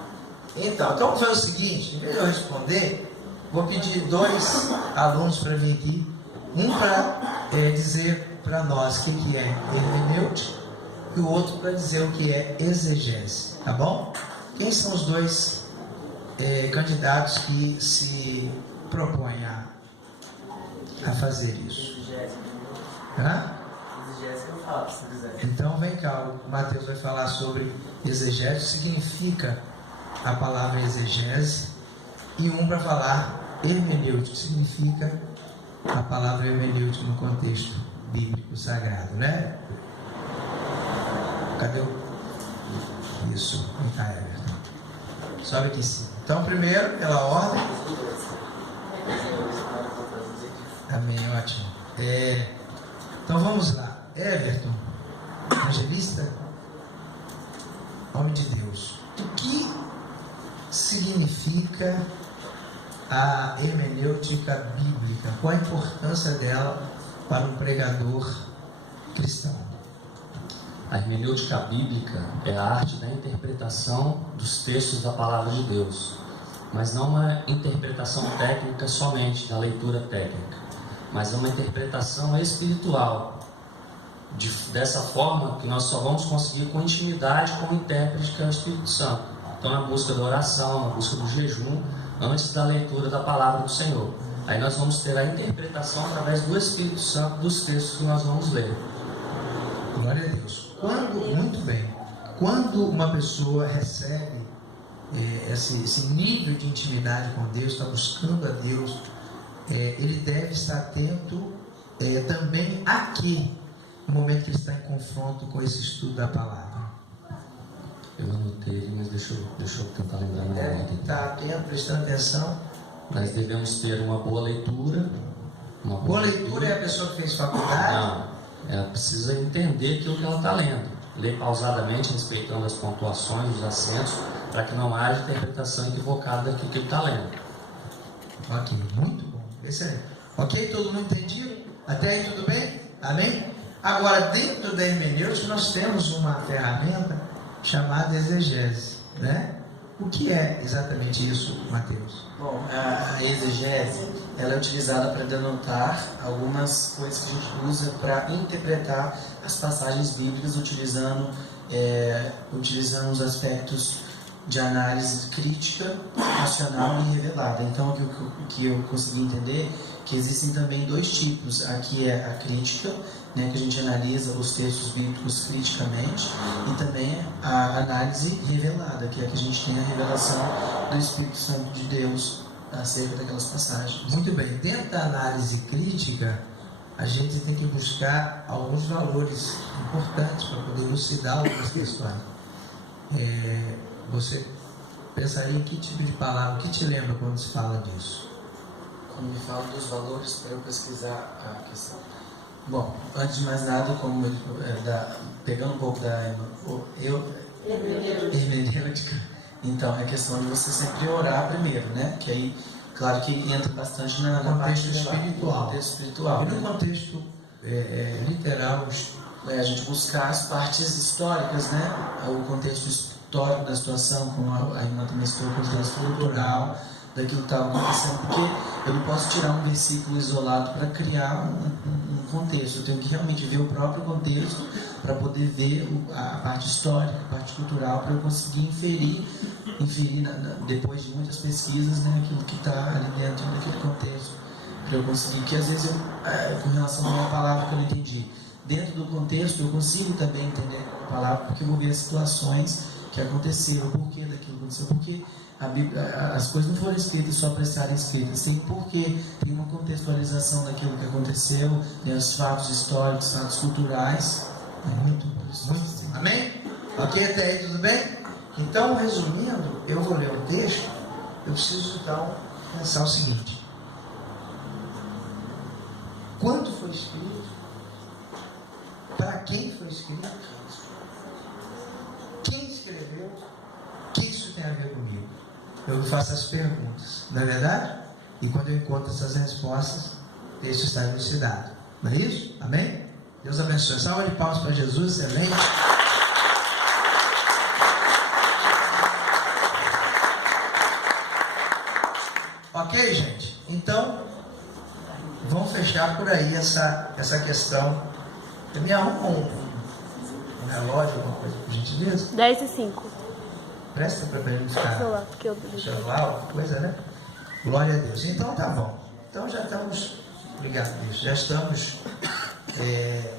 Então vamos fazer o seguinte, em vez de eu responder, vou pedir 2 alunos para vir aqui, um para dizer para nós o que é hermenêutica e o outro para dizer o que é exegese, tá bom? Quem são os 2 candidatos que se propõem a fazer isso? Exegese eu falo, se quiser. Então vem cá, o Mateus vai falar sobre exegese, significa a palavra exegese, e um para falar hermenêutico, significa a palavra hermenêutico no contexto bíblico sagrado, né? Cadê o... Isso, vem cá, Everton. Sobe aqui em cima. Então, primeiro, pela ordem. Amém, ótimo. Então vamos lá. Everton, evangelista, nome de Deus. O que significa a hermenêutica bíblica? Qual a importância dela para um pregador cristão? A hermenêutica bíblica é a arte da interpretação dos textos da palavra de Deus, mas não uma interpretação técnica somente, da leitura técnica, mas uma interpretação espiritual. Dessa forma que nós só vamos conseguir com intimidade com o intérprete, que é o Espírito Santo. Então, na busca da oração, na busca do jejum, antes da leitura da palavra do Senhor. Aí nós vamos ter a interpretação através do Espírito Santo dos textos que nós vamos ler. Glória a Deus. Muito bem. Quando uma pessoa recebe esse nível de intimidade com Deus, está buscando a Deus, ele deve estar atento também aqui, no momento que ele está em confronto com esse estudo da palavra. Eu anotei, mas deixa eu tentar lembrar na Deve ordem. estar atento, prestando atenção. Nós devemos ter uma boa leitura. Boa leitura é a pessoa que fez faculdade? Não. Ela precisa entender aquilo que ela está lendo. Ler pausadamente, respeitando as pontuações, os acentos, para que não haja interpretação equivocada daquilo que ele está lendo. Ok, muito bom, excelente. Ok, todo mundo entendido? Até aí tudo bem? Amém? Agora, dentro da hermenêutica, nós temos uma ferramenta chamada exegese, né? O que é exatamente isso, Mateus? Bom, a exegese, ela é utilizada para denotar algumas coisas que a gente usa para interpretar as passagens bíblicas, utilizando os aspectos de análise crítica, racional e revelada. Então, o que eu consegui entender que existem também dois tipos. Aqui é a crítica, né, que a gente analisa os textos bíblicos criticamente, e também a análise revelada, que é que a gente tem a revelação do Espírito Santo de Deus acerca daquelas passagens. Muito bem, dentro da análise crítica, a gente tem que buscar alguns valores importantes para poder elucidar algumas questões. Você pensaria em que tipo de palavra, o que te lembra quando se fala disso? Quando me fala dos valores, para eu pesquisar a questão. Bom, antes de mais nada, pegando um pouco da hermenêutica, então é questão de você sempre orar primeiro, né? Que aí, claro que entra bastante na parte espiritual. Contexto espiritual. E no contexto literal, a gente buscar as partes históricas, né? O contexto histórico da situação, como a irmã também citou, o contexto cultural daquilo que estava acontecendo, porque eu não posso tirar um versículo isolado para criar um contexto. Eu tenho que realmente ver o próprio contexto para poder ver a parte histórica, a parte cultural, para eu conseguir inferir depois de muitas pesquisas, né, aquilo que está ali dentro daquele contexto, para eu conseguir, que às vezes com relação a uma palavra que eu não entendi, dentro do contexto eu consigo também entender a palavra, porque eu vou ver as situações que aconteceram, o porquê daquilo que aconteceu, porque a Bíblia, as coisas não foram escritas só para estarem escritas, tem porquê, tem uma contextualização daquilo que aconteceu, tem os fatos históricos, fatos culturais. Muito. Amém? Ok, até aí tudo bem? Então, resumindo, eu vou ler o texto, eu preciso então pensar o seguinte: quando foi escrito? Para quem foi escrito? Quem escreveu? O que isso tem a ver comigo? Eu faço as perguntas, não é verdade? E quando eu encontro essas respostas, o texto está elucidado. Não é isso? Amém? Deus abençoe. Salva de palmas para Jesus, excelente. Ok, gente? Então, vamos fechar por aí essa questão. Eu me arrumo um relógio, alguma coisa, por gentileza? 10:05. Presta para ele ficar. Celular, alguma coisa, né? Glória a Deus. Então tá bom. Então já estamos, obrigado a Deus, já estamos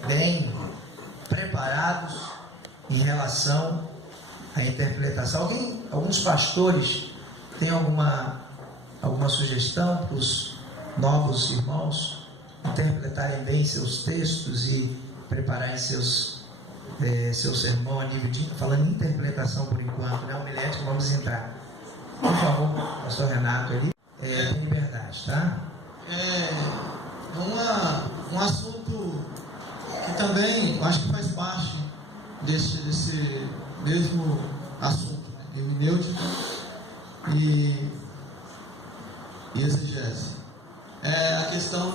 bem preparados em relação à interpretação. Alguns pastores têm alguma sugestão para os novos irmãos interpretarem bem seus textos e prepararem seu sermão a nível de, falando em interpretação por enquanto, né? Homilética, vamos entrar. Por favor, pastor Renato ali, tem liberdade, tá? Um assunto que também acho que faz parte desse mesmo assunto, né? Hermenêutica e exegese. É a questão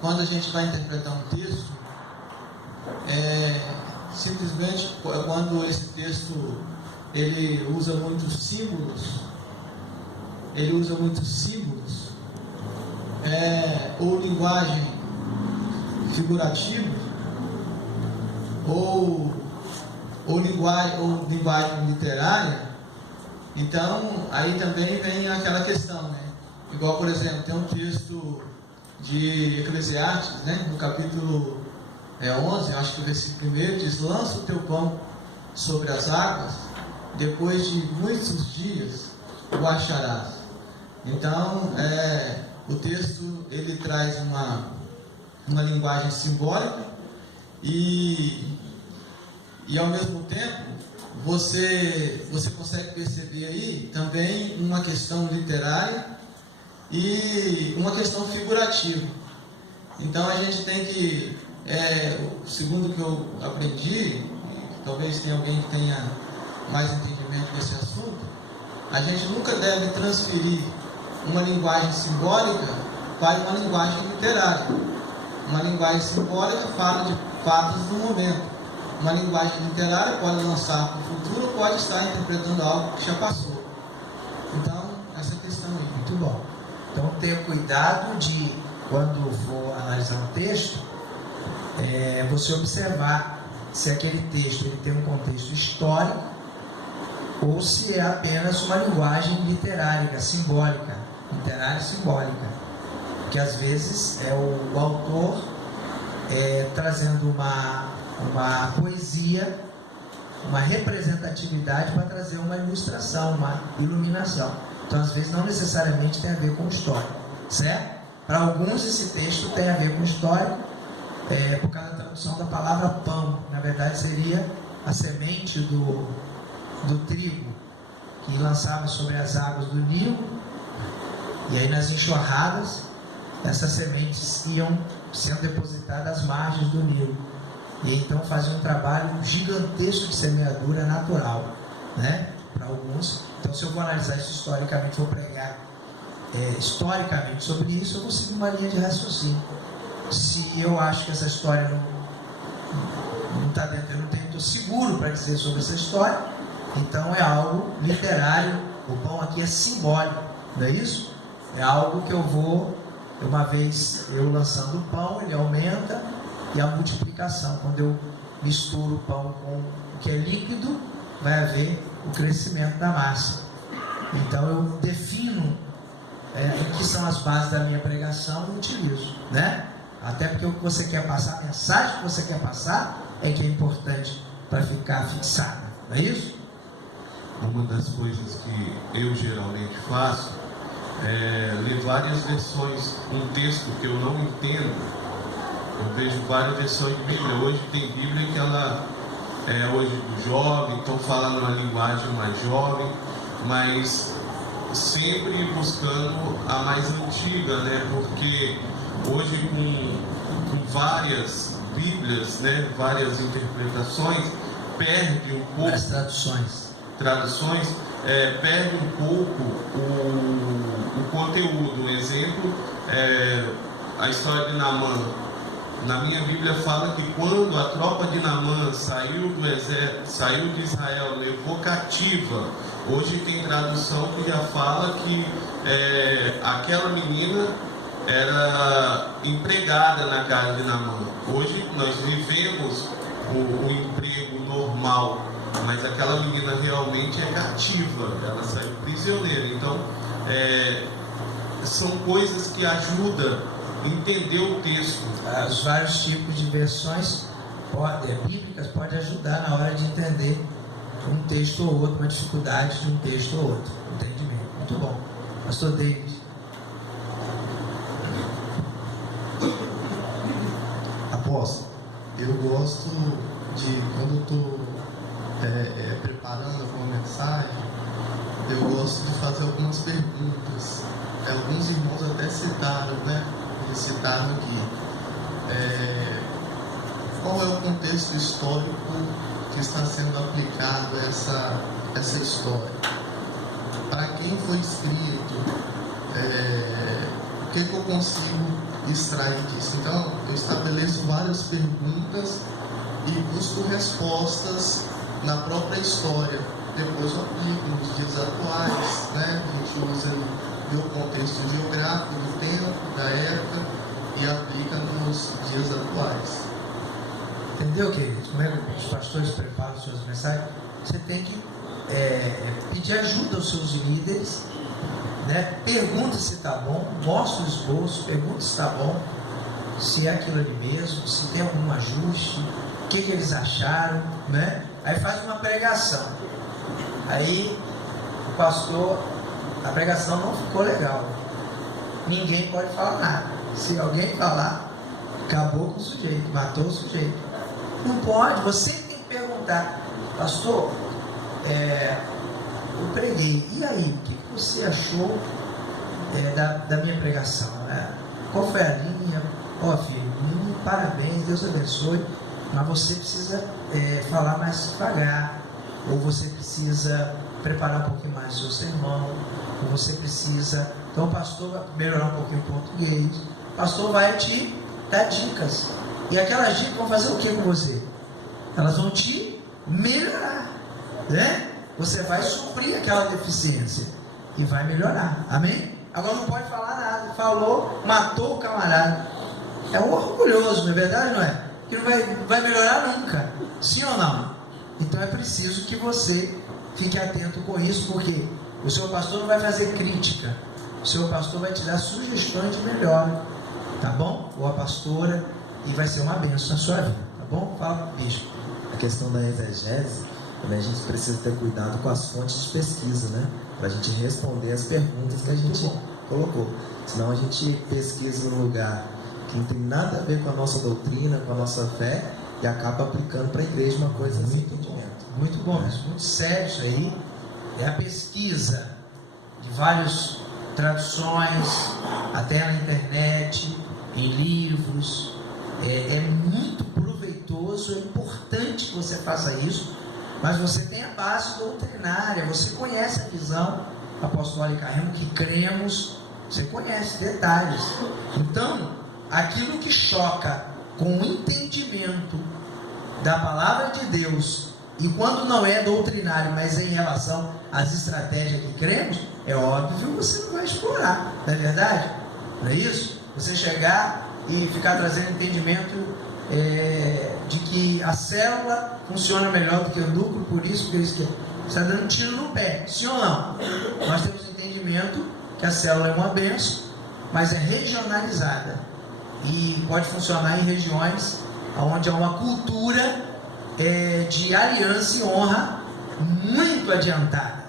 quando a gente vai interpretar um texto, simplesmente quando esse texto ele usa muitos símbolos, ou linguagem figurativa, ou linguagem literária. Então aí também vem aquela questão, né? Igual, por exemplo, tem um texto de Eclesiastes, né? No capítulo 11, acho que o versículo 1 diz: lança o teu pão sobre as águas, depois de muitos dias o acharás. Então, o texto ele traz uma linguagem simbólica e ao mesmo tempo você consegue perceber aí também uma questão literária e uma questão figurativa. Então a gente tem que segundo o que eu aprendi, talvez tenha alguém que tenha mais entendimento desse assunto, a gente nunca deve transferir uma linguagem simbólica para uma linguagem literária. Uma linguagem simbólica fala de fatos do momento. Uma linguagem literária pode lançar para o futuro, pode estar interpretando algo que já passou. Então, essa questão aí. Muito bom. Então, ter cuidado de, quando for analisar um texto, você observar se aquele texto ele tem um contexto histórico ou se é apenas uma linguagem literária, simbólica. Literária e simbólica. Porque, às vezes, é o autor trazendo uma poesia, uma representatividade para trazer uma ilustração, uma iluminação. Então, às vezes, não necessariamente tem a ver com história, certo? Para alguns, esse texto tem a ver com história, por causa da tradução da palavra pão. Na verdade, seria a semente do trigo que lançava sobre as águas do Nilo, e aí nas enxurradas, essas sementes iam sendo depositadas às margens do Nilo. E então fazia um trabalho gigantesco de semeadura natural, né? Para alguns. Então, se eu vou analisar isso historicamente, vou pregar historicamente sobre isso, eu vou seguir uma linha de raciocínio. Se eu acho que essa história não está dentro, eu não estou seguro para dizer sobre essa história, então é algo literário. O pão aqui é simbólico, não é isso? É algo que eu vou, uma vez eu lançando o pão, ele aumenta, e a multiplicação, quando eu misturo o pão com o que é líquido, vai haver o crescimento da massa. Então eu defino o que são as bases da minha pregação e utilizo, né? Até porque o que você quer passar, a mensagem que você quer passar é que é importante para ficar fixada, não é isso? Uma das coisas que eu geralmente faço é ler várias versões, um texto que eu não entendo. Eu vejo várias versões de Bíblia. Hoje tem Bíblia que ela é hoje do jovem, estão falando uma linguagem mais jovem, mas sempre buscando a mais antiga, né? Porque hoje com várias Bíblias, né? Várias interpretações, perde um pouco. As traduções. Perde um pouco o conteúdo. Um exemplo, a história de Naamã. Na minha Bíblia fala que quando a tropa de Naamã saiu do exército, saiu de Israel, levou cativa. Hoje tem tradução que já fala que aquela menina era empregada na casa de Naamã. Hoje nós vivemos o emprego normal, mas aquela menina realmente é cativa, ela saiu prisioneira. Então, são coisas que ajudam entender o texto. Os vários tipos de versões bíblicas podem ajudar na hora de entender um texto ou outro, uma dificuldade de um texto ou outro. Entendimento. Muito bom. Pastor David. Apóstolo, eu gosto de, quando eu estou preparando alguma mensagem, eu gosto de fazer algumas perguntas. Alguns irmãos até citaram, né? Eles citaram aqui. Qual é o contexto histórico que está sendo aplicado a essa história? Para quem foi escrito? O que eu consigo extrair disso? Então, eu estabeleço várias perguntas e busco respostas na própria história. Depois eu aplico nos dias atuais, né? A gente usa o contexto geográfico do tempo, da época, e aplica nos dias atuais. Entendeu, queridos? Como é que os pastores preparam suas mensagens? Você tem que pedir ajuda aos seus líderes, né? Pergunta se está bom, mostra o esboço, pergunta se está bom, se é aquilo ali mesmo, se tem algum ajuste, o que eles acharam, né? Aí faz uma pregação. Aí o pastor, a pregação não ficou legal. Ninguém pode falar nada. Se alguém falar, acabou com o sujeito, matou o sujeito. Não pode, você tem que perguntar, pastor, eu preguei, e aí, o que você achou da minha pregação? Né? Qual foi a linha? ó filho, parabéns, Deus abençoe, mas você precisa falar mais devagar, ou você precisa preparar um pouquinho mais o seu sermão, ou você precisa... Então o pastor vai melhorar um pouquinho o português, o pastor vai te dar dicas, e aquelas dicas vão fazer o que com você? Elas vão te melhorar, né? Você vai suprir aquela deficiência e vai melhorar, amém? Agora não pode falar nada, falou, matou o camarada, é um orgulhoso, não é verdade, não é? Que não vai melhorar nunca, sim ou não? Então é preciso que você fique atento com isso, porque o seu pastor não vai fazer crítica, o seu pastor vai te dar sugestões de melhora, tá bom? Ou a pastora, e vai ser uma bênção na sua vida, tá bom? Fala, bispo. A questão da exegese, também a gente precisa ter cuidado com as fontes de pesquisa, né? Para a gente responder as perguntas que a gente colocou. Senão a gente pesquisa em um lugar que não tem nada a ver com a nossa doutrina, com a nossa fé, e acaba aplicando para a igreja uma coisa sem entendimento. Muito bom, muito sério isso aí. É a pesquisa de várias traduções, até na internet, em livros. É muito proveitoso, é importante que você faça isso, mas você tem a base doutrinária, você conhece a visão apostólica, que cremos, você conhece detalhes. Então, aquilo que choca com o entendimento da palavra de Deus, e quando não é doutrinário, mas é em relação às estratégias que cremos, é óbvio que você não vai explorar, não é verdade? Não é isso? Você chegar e ficar trazendo entendimento de que a célula funciona melhor do que o núcleo, por isso que você está dando tiro no pé, sim ou não? Nós temos entendimento que a célula é uma bênção, mas é regionalizada e pode funcionar em regiões onde há uma cultura de aliança e honra muito adiantada,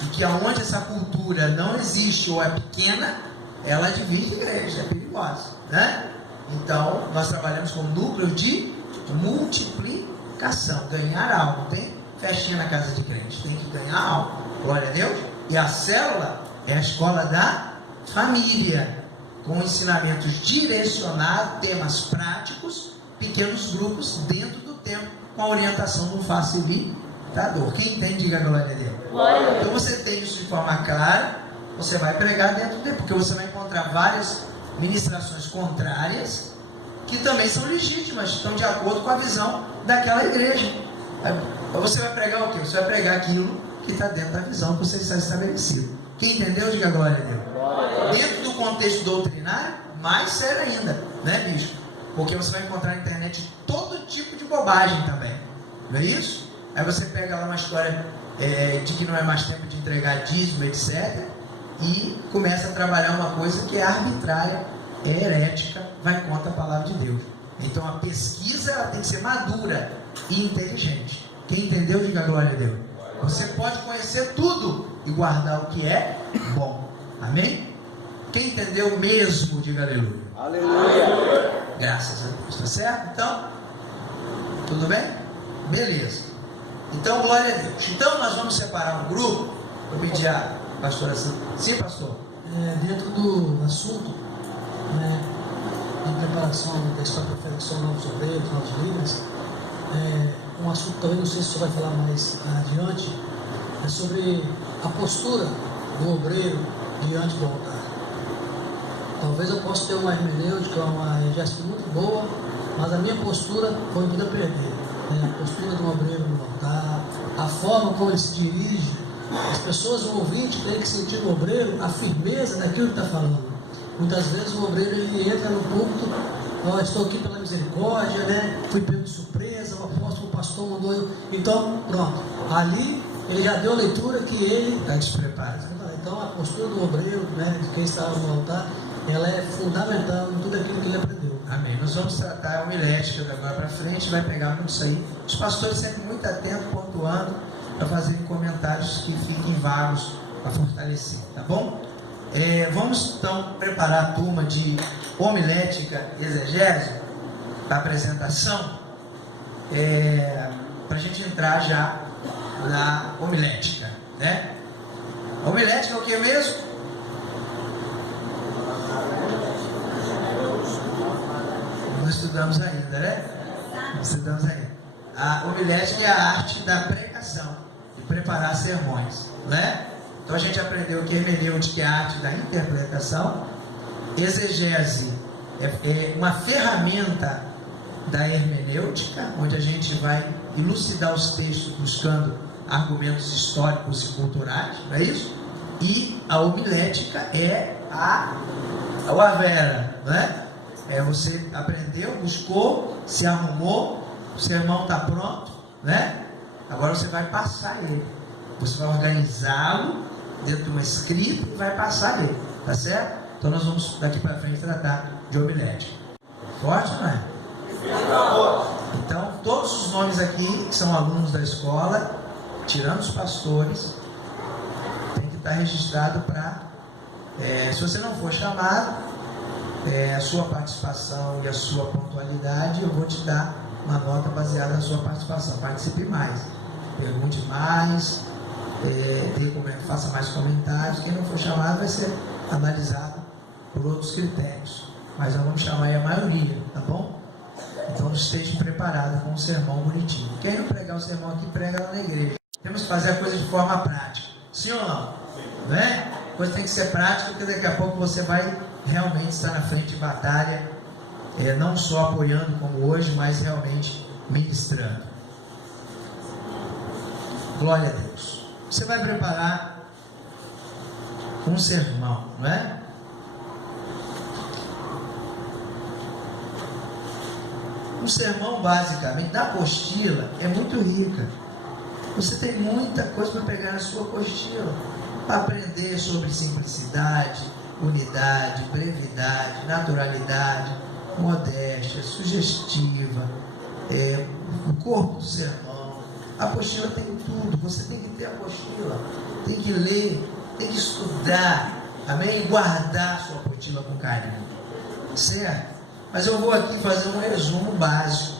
e que aonde essa cultura não existe ou é pequena, ela divide a igreja, é perigosa, né? Então nós trabalhamos com núcleo de multiplicação, ganhar algo. Não tem festinha na casa de crente, tem que ganhar algo, glória a Deus. E a célula é a escola da família, com ensinamentos direcionados, temas práticos, pequenos grupos dentro do tempo, com a orientação do facilitador. Quem entende, diga glória a Deus. Então você tem isso de forma clara, você vai pregar dentro do tempo, porque você vai encontrar várias ministrações contrárias, que também são legítimas, estão de acordo com a visão daquela igreja. Você vai pregar o quê? Você vai pregar aquilo que está dentro da visão que você está estabelecido. Quem entendeu, diga glória a Deus. Dentro do contexto doutrinário, mais sério ainda, né, bicho? Porque você vai encontrar na internet todo tipo de bobagem também, não é isso? Aí você pega lá uma história de que não é mais tempo de entregar dízimo, etc., e começa a trabalhar uma coisa que é arbitrária, é herética, vai contra a palavra de Deus. Então a pesquisa ela tem que ser madura e inteligente. Quem entendeu, diga glória a Deus. Você pode conhecer tudo e guardar o que é bom. Amém? Quem entendeu mesmo, diga aleluia. Aleluia. Graças a Deus, tá certo? Então, tudo bem? Beleza. Então, glória a Deus. Então nós vamos separar um grupo. Vou pedir a pastora. Sim, pastor. Dentro do assunto, né, de preparação da história profética, são novos obreiros, novos líderes, um assunto também, não sei se o senhor vai falar mais adiante, é sobre a postura do obreiro diante do altar. Talvez eu possa ter uma hermenêutica, uma exegese muito boa, mas a minha postura foi vida a perder. A postura do obreiro no altar, a forma como ele se dirige, as pessoas, o ouvinte, tem que sentir no obreiro a firmeza daquilo que está falando. Muitas vezes o obreiro ele entra no púlpito, estou aqui pela misericórdia, né? Fui pego de surpresa, o apóstolo, o pastor mandou eu. Então, pronto, ali ele já deu a leitura que ele está despreparado. Então a postura do obreiro, né, de quem está no altar, ela é fundamental em tudo aquilo que ele aprendeu. Amém. Nós vamos tratar a homilética da agora para frente, vai pegar muito isso aí. Os pastores sempre muito atentos, pontuando, para fazerem comentários que fiquem vagos, para fortalecer, tá bom? Vamos então preparar a turma de homilética exegese da apresentação, para a gente entrar já na homilética, né? A homilética é o que mesmo? estudamos ainda, né? Não estudamos ainda. A homilética é a arte da pregação, de preparar sermões, né? Então a gente aprendeu que hermenêutica é a arte da interpretação, exegese é uma ferramenta da hermenêutica, onde a gente vai elucidar os textos buscando argumentos históricos e culturais, não é isso? E a homilética é a vera, né? É você aprendeu, buscou, se arrumou, o sermão está pronto, né? Agora você vai passar ele. Você vai organizá-lo dentro de uma escrita e vai passar ele, tá certo? Então nós vamos daqui para frente tratar de homilética. Forte ou não é? Então todos os nomes aqui que são alunos da escola, tirando os pastores, tem que estar registrado para, se você não for chamado, a sua participação e a sua pontualidade, eu vou te dar uma nota baseada na sua participação. Participe mais, pergunte mais, faça mais comentários. Quem não for chamado vai ser analisado por outros critérios, mas nós vamos chamar a maioria, tá bom? Então esteja preparado com um sermão bonitinho. Quem não pregar o sermão aqui, prega lá na igreja. Temos que fazer a coisa de forma prática, sim ou não? Né? A coisa tem que ser prática, porque daqui a pouco você vai realmente estar na frente de batalha, não só apoiando como hoje, mas realmente ministrando. Glória a Deus. Você vai preparar um sermão, não é? Um sermão, basicamente, da apostila é muito rica. Você tem muita coisa para pegar na sua apostila, para aprender sobre simplicidade, unidade, brevidade, naturalidade, modéstia, sugestiva, o corpo do sermão. A apostila tem tudo. Você tem que ter a apostila, tem que ler, tem que estudar, amém? E guardar a sua apostila com carinho, certo? Mas eu vou aqui fazer um resumo básico.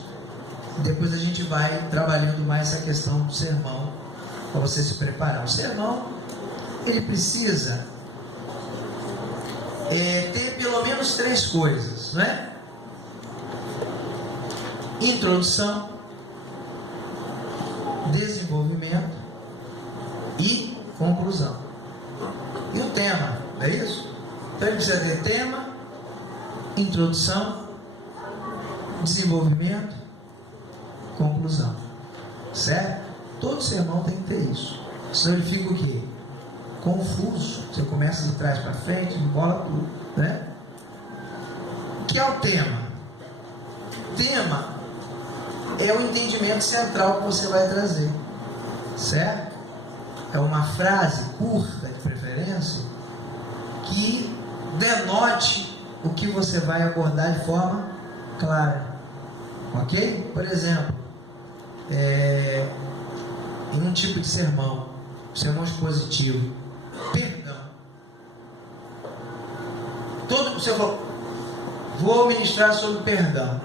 Depois a gente vai trabalhando mais essa questão do sermão, para você se preparar. O sermão, ele precisa ter pelo menos 3 coisas, não é? Introdução, desenvolvimento e conclusão. E o tema, não é isso? Então ele precisa ter tema, introdução, desenvolvimento, conclusão, certo? Todo sermão tem que ter isso, senão ele fica o quê? Confuso. Você começa de trás para frente, embola tudo, né? O que é o tema? Tema é o entendimento central que você vai trazer, certo? É uma frase curta, de preferência, que denote o que você vai abordar de forma clara, ok? Por exemplo, em um tipo de sermão expositivo, perdão. Você falou, vou ministrar sobre perdão.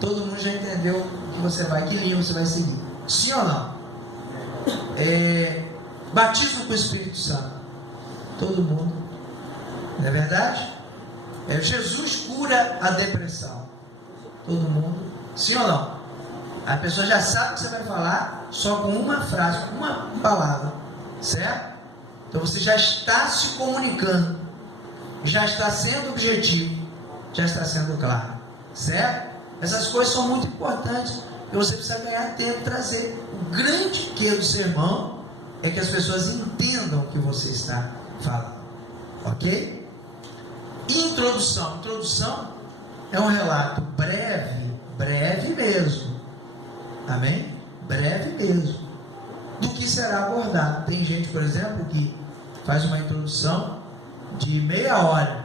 Todo mundo já entendeu que você vai, que linha você vai seguir. Sim ou não? Batismo com o Espírito Santo. Todo mundo. Não é verdade? Jesus cura a depressão. Todo mundo. Sim ou não? A pessoa já sabe o que você vai falar só com uma frase, com uma palavra. Certo? Então você já está se comunicando. Já está sendo objetivo. Já está sendo claro. Certo? Essas coisas são muito importantes. E você precisa ganhar tempo e trazer. O grande que do sermão é que as pessoas entendam o que você está falando. Ok? Introdução. Introdução é um relato breve mesmo. Amém? Breve mesmo. Do que será abordado. Tem gente, por exemplo, que faz uma introdução de meia hora.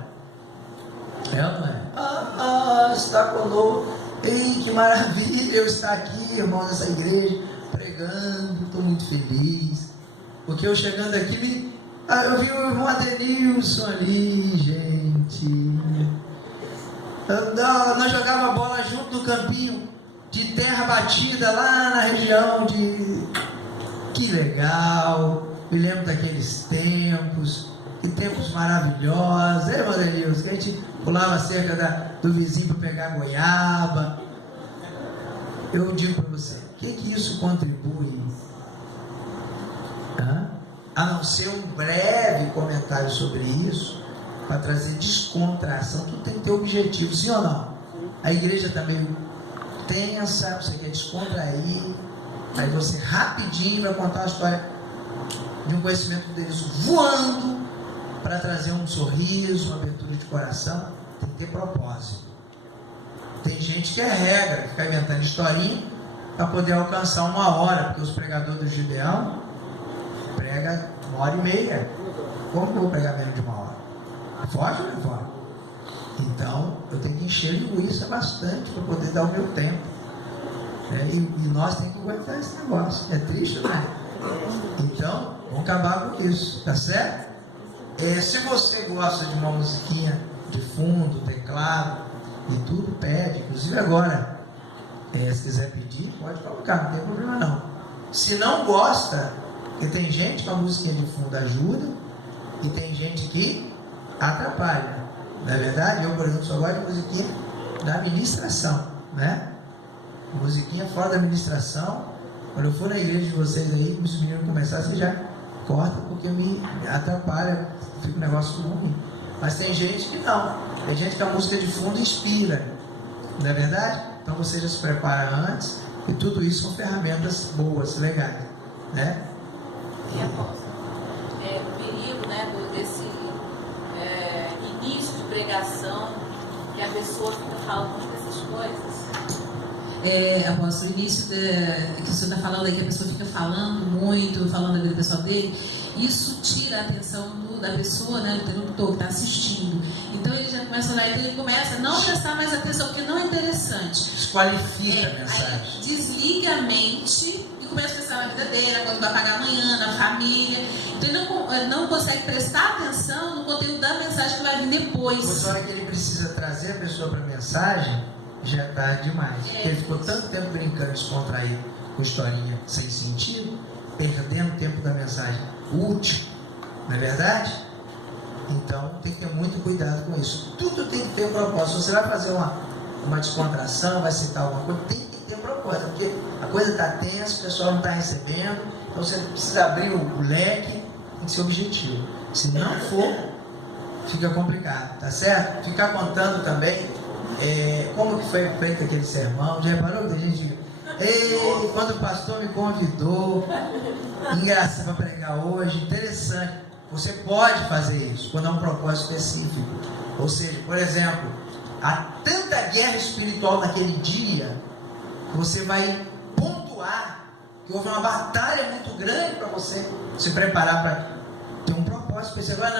Não é? Está conosco. Ei, que maravilha eu estar aqui, irmão, nessa igreja, pregando. Estou muito feliz. Porque eu chegando aqui, eu vi o irmão Adenilson ali, gente. Nós jogávamos bola junto no campinho de terra batida lá na região de... Que legal. Me lembro daqueles tempos. Que tempos maravilhosos. Irmão Adenilson? coisas, que a gente pulava a cerca do vizinho para pegar goiaba. Eu digo para você, o que isso contribui? A não ser um breve comentário sobre isso, para trazer descontração. Tudo tem que ter objetivo, sim ou não? A igreja está meio tensa, você quer descontrair, aí você rapidinho vai contar uma história de um conhecimento deles voando, para trazer um sorriso, uma abertura de coração. Tem que ter propósito. Tem gente que é regra, fica inventando historinha para poder alcançar 1 hora, porque os pregadores do Gideão prega 1h30. Como que eu vou pregar menos de 1 hora? Foge ou não foge? Então eu tenho que encher linguiça bastante para poder dar o meu tempo, né? E nós temos que aguentar esse negócio. É triste, não é? Então vamos acabar com isso, tá certo? Se você gosta de uma musiquinha de fundo, teclado e tudo, pede. Inclusive agora, se quiser pedir, pode colocar, não tem problema não. Se não gosta, porque tem gente que a musiquinha de fundo ajuda e tem gente que atrapalha. Na verdade, eu, por exemplo, só gosto de musiquinha da administração, né? Musiquinha fora da administração. Quando eu for na igreja de vocês aí, os meninos começarem, você já corta, porque me atrapalha, fica um negócio ruim. Mas tem gente que não. Tem gente que a música de fundo inspira, não é verdade? Então você já se prepara antes, e tudo isso são ferramentas boas, legais, né? E apóstolo, o perigo, né, desse início de pregação, que a pessoa fica falando dessas coisas. Apóstolo, o início que o senhor está falando aí, que a pessoa fica falando muito, falando da vida pessoal dele, isso tira a atenção da pessoa, né, do interlocutor que está assistindo. Então ele já começa a olhar, então ele começa a não prestar mais atenção, porque não é interessante. Desqualifica a mensagem. Aí desliga a mente e começa a pensar na vida dele, na coisa que vai pagar amanhã, na família. Então ele não consegue prestar atenção no conteúdo da mensagem que vai vir depois. Pois na hora que ele precisa trazer a pessoa para a mensagem, já é tarde demais. Porque ele ficou tanto tempo brincando, descontraído, com historinha sem sentido, perdendo tempo da mensagem útil, não é verdade? Então tem que ter muito cuidado com isso. Tudo tem que ter um propósito. Se você vai fazer uma descontração, vai citar alguma coisa, tem que ter um propósito, porque a coisa está tensa, o pessoal não está recebendo, então você precisa abrir o leque, tem que ser objetivo. Se não for, fica complicado, tá certo? Ficar contando também como que foi feito aquele sermão. Já reparou que a gente quando o pastor me convidou, engraçado para pregar hoje, interessante. Você pode fazer isso quando há um propósito específico. Ou seja, por exemplo, há tanta guerra espiritual naquele dia, que você vai pontuar que houve uma batalha muito grande para você se preparar para ter um propósito. Você vai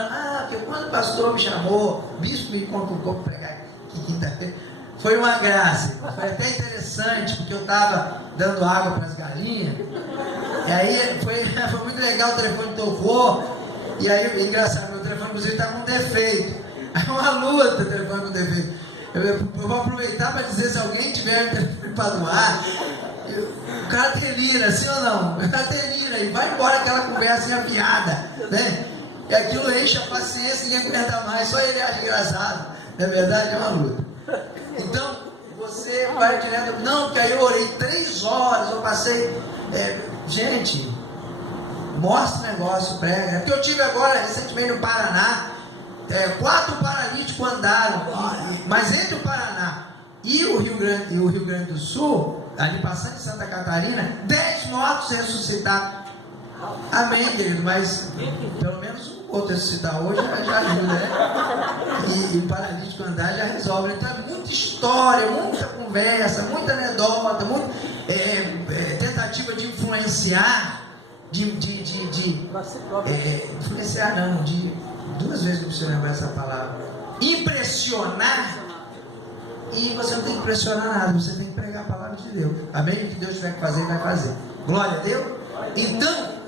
porque quando o pastor me chamou, o bispo me convocou para pregar aqui quinta-feira, foi uma graça, foi até interessante, porque eu estava dando água para as galinhas, e aí foi muito legal, o telefone tocou, e aí, engraçado, meu telefone inclusive está com defeito, aí uma luta, o telefone com defeito, eu vou aproveitar para dizer, se alguém tiver um telefone para doar, o cara delira, sim ou não? O cara delira, e vai embora aquela conversa afiada, né? E aquilo enche a paciência, ninguém aguenta mais, só ele acha engraçado, não é verdade? É uma luta. Então, você vai direto, não, porque aí eu orei 3 horas, eu passei, gente, mostra o negócio, prega, porque eu tive agora, recentemente no Paraná, 4 paralíticos andaram, mas entre o Paraná e o Rio Grande do Sul, ali passando em Santa Catarina, 10 mortos ressuscitados. Amém, querido, mas pelo menos um outro ressuscitar hoje já ajuda, né? E o paralítico andar já resolve. Então é muita história, muita conversa, muita anedota, muita tentativa de influenciar, influenciar não, duas vezes não precisa lembrar essa palavra, impressionar. E você não tem que impressionar nada, você tem que pregar a palavra de Deus. Amém? O que Deus tiver que fazer, ele vai fazer. Glória a Deus. Então,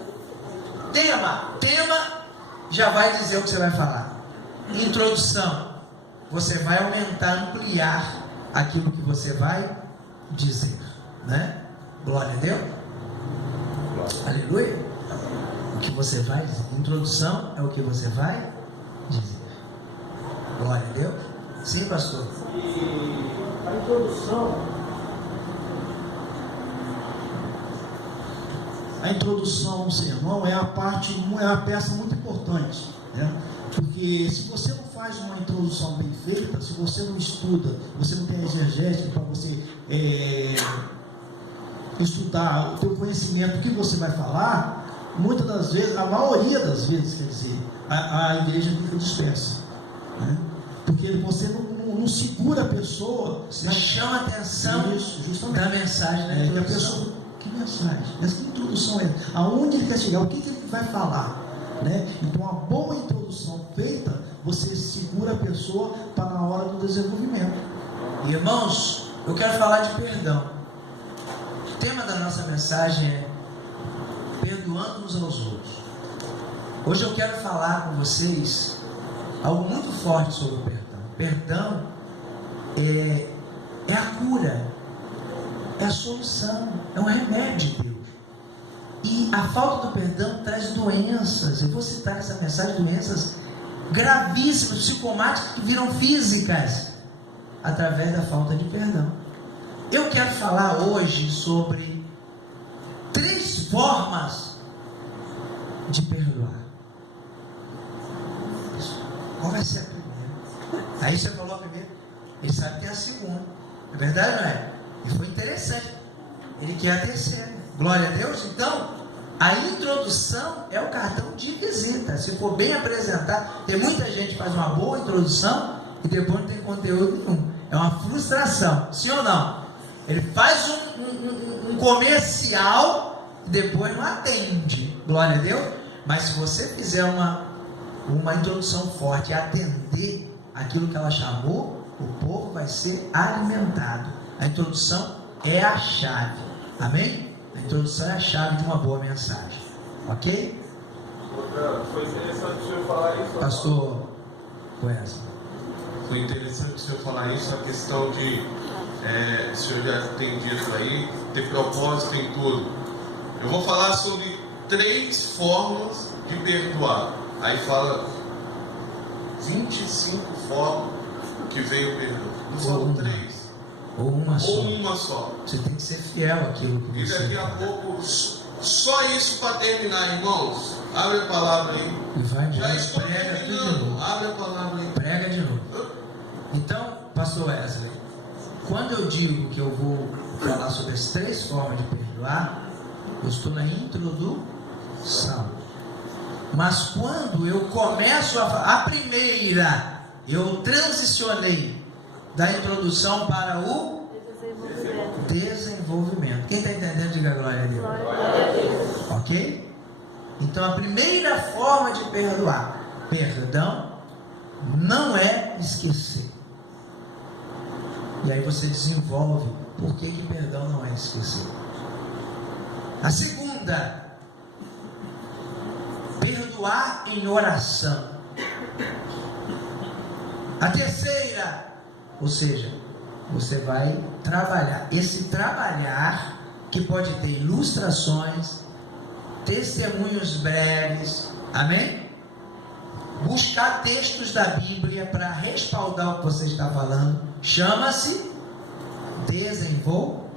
tema já vai dizer o que você vai falar. Introdução, você vai aumentar, ampliar aquilo que você vai dizer, né? Glória a Deus. Aleluia. O que você vai dizer. Introdução é o que você vai dizer. Glória a Deus. Sim, pastor. E a introdução do sermão é a peça muito importante, né? Porque se você não faz uma introdução bem feita, se você não estuda, você não tem exegética para você estudar o teu conhecimento, o que você vai falar, muitas das vezes, a maioria das vezes, quer dizer, a igreja fica dispersa, né? Porque você não segura a pessoa. Você chama a atenção da mensagem, né? Que a pessoa, que mensagem? Mas que introdução é? Aonde ele quer chegar? O que ele vai falar? Né? Então, uma boa introdução feita, você segura a pessoa para na hora do desenvolvimento. Irmãos, eu quero falar de perdão. O tema da nossa mensagem é perdoando uns aos outros. Hoje eu quero falar com vocês algo muito forte sobre o perdão. Perdão é a cura, é a solução, é um remédio de Deus. E a falta do perdão traz doenças. Eu vou citar nessa mensagem doenças gravíssimas, psicomáticas, que viram físicas através da falta de perdão. Eu quero falar hoje sobre 3 formas de perdoar. Qual vai ser a primeira? Aí você falou a primeira, ele sabe que é a segunda. É verdade, não é? E foi interessante. Ele quer a terceira. Glória a Deus. Então, a introdução é o cartão de visita. Se for bem apresentado, tem muita gente que faz uma boa introdução e depois não tem conteúdo nenhum. É uma frustração, sim ou não? Ele faz um comercial e depois não atende. Glória a Deus. Mas se você fizer uma introdução forte e atender aquilo que ela chamou, o povo vai ser alimentado. A introdução é a chave. Amém? A introdução é a chave de uma boa mensagem. Ok? Foi interessante o senhor falar isso. Pastor Wesley. Foi interessante o senhor falar isso, a questão de, o senhor já tem dito aí, ter propósito em tudo. Eu vou falar sobre 3 formas de perdoar. Aí fala 25 formas que veio o perdão. Não são 3. Ou uma só. Ou uma só. Você tem que ser fiel àquilo que e você... daqui a pouco, só isso para terminar, irmãos. Abre a palavra aí. E vai já estou prega terminando. tudo de novo. Abre a palavra aí. Prega de novo. Então, pastor Wesley, quando eu digo que eu vou falar sobre as 3 formas de perdoar, eu estou na introdução. Mas quando eu começo a primeira, eu transicionei da introdução para o desenvolvimento. Quem está entendendo, diga glória a Deus. Ok? Então a primeira forma de perdoar, perdão, não é esquecer. E aí você desenvolve por que perdão não é esquecer. A segunda, perdoar em oração. A terceira, ou seja, você vai trabalhar. Esse trabalhar, que pode ter ilustrações, testemunhos breves, amém? Buscar textos da Bíblia para respaldar o que você está falando, chama-se desenvolvimento.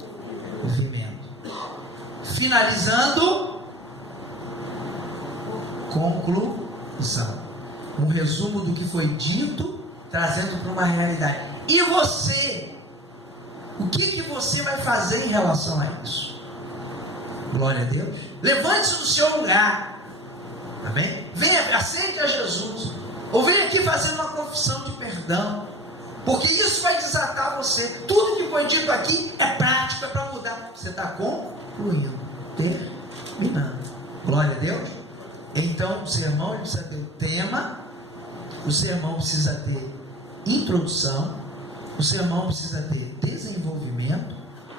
Finalizando, conclusão. Um resumo do que foi dito, trazendo para uma realidade. E você? O que você vai fazer em relação a isso? Glória a Deus. Levante-se do seu lugar. Amém? Venha, aceite a Jesus. Ou venha aqui fazer uma confissão de perdão. Porque isso vai desatar você. Tudo que foi dito aqui é prático, é para mudar. Você está concluindo, terminando. Glória a Deus. Então o sermão ele precisa ter tema. O sermão precisa ter introdução. O sermão precisa ter desenvolvimento.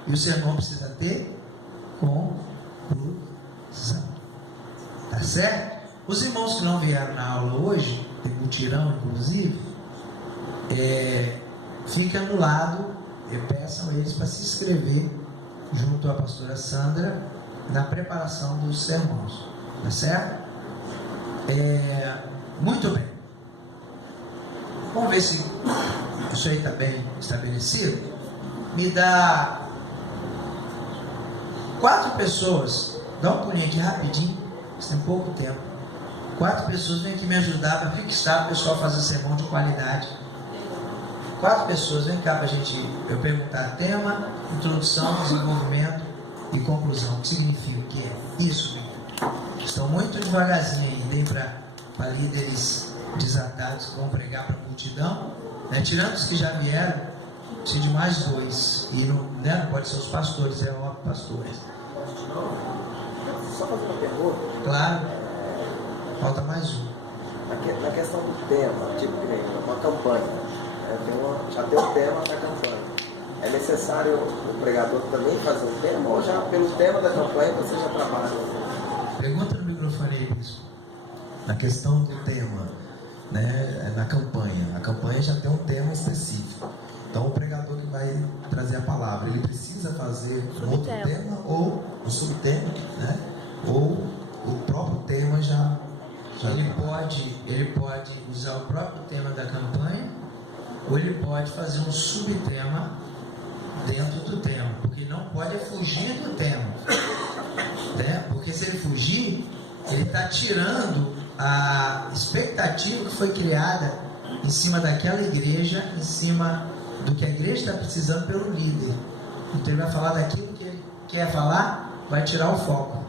E o sermão precisa ter conclusão. Tá certo? Os irmãos que não vieram na aula hoje, tem mutirão inclusive, fica no lado, peçam eles para se inscrever junto à pastora Sandra na preparação dos sermões. Tá certo? Muito bem. vamos ver se isso aí está bem estabelecido. Me dá 4 pessoas, dá um pulinho aqui rapidinho, isso tem pouco tempo. 4 pessoas vêm aqui me ajudar para fixar o pessoal fazer sermão de qualidade. 4 pessoas, vem cá para a gente, eu perguntar tema, introdução, desenvolvimento e conclusão. O que significa? O que é isso? Estão muito devagarzinho aí, nem para líderes desatados que vão pregar para a multidão, né? Tirando os que já vieram, precisa de mais 2. E não, né? Não pode ser os pastores, é óbvio, pastores. Só fazer uma pergunta? Claro. Falta mais um. Na questão do tema, tipo uma campanha, já tem um tema da campanha. É necessário o pregador também fazer um tema, ou já pelo tema da campanha você já trabalha? Pergunta no microfone aí, bispo. Na questão do tema, né, na campanha, a campanha já tem um tema específico. Então o pregador que vai trazer a palavra, ele precisa fazer um outro tema ou um subtema, né? Ou o próprio tema já ele pode usar o próprio tema da campanha, ou ele pode fazer um subtema dentro do tema, porque não pode fugir do tema, né? Porque se ele fugir, ele está tirando a expectativa que foi criada em cima daquela igreja, em cima do que a igreja está precisando pelo líder. Então ele vai falar daquilo que ele quer falar, vai tirar o foco.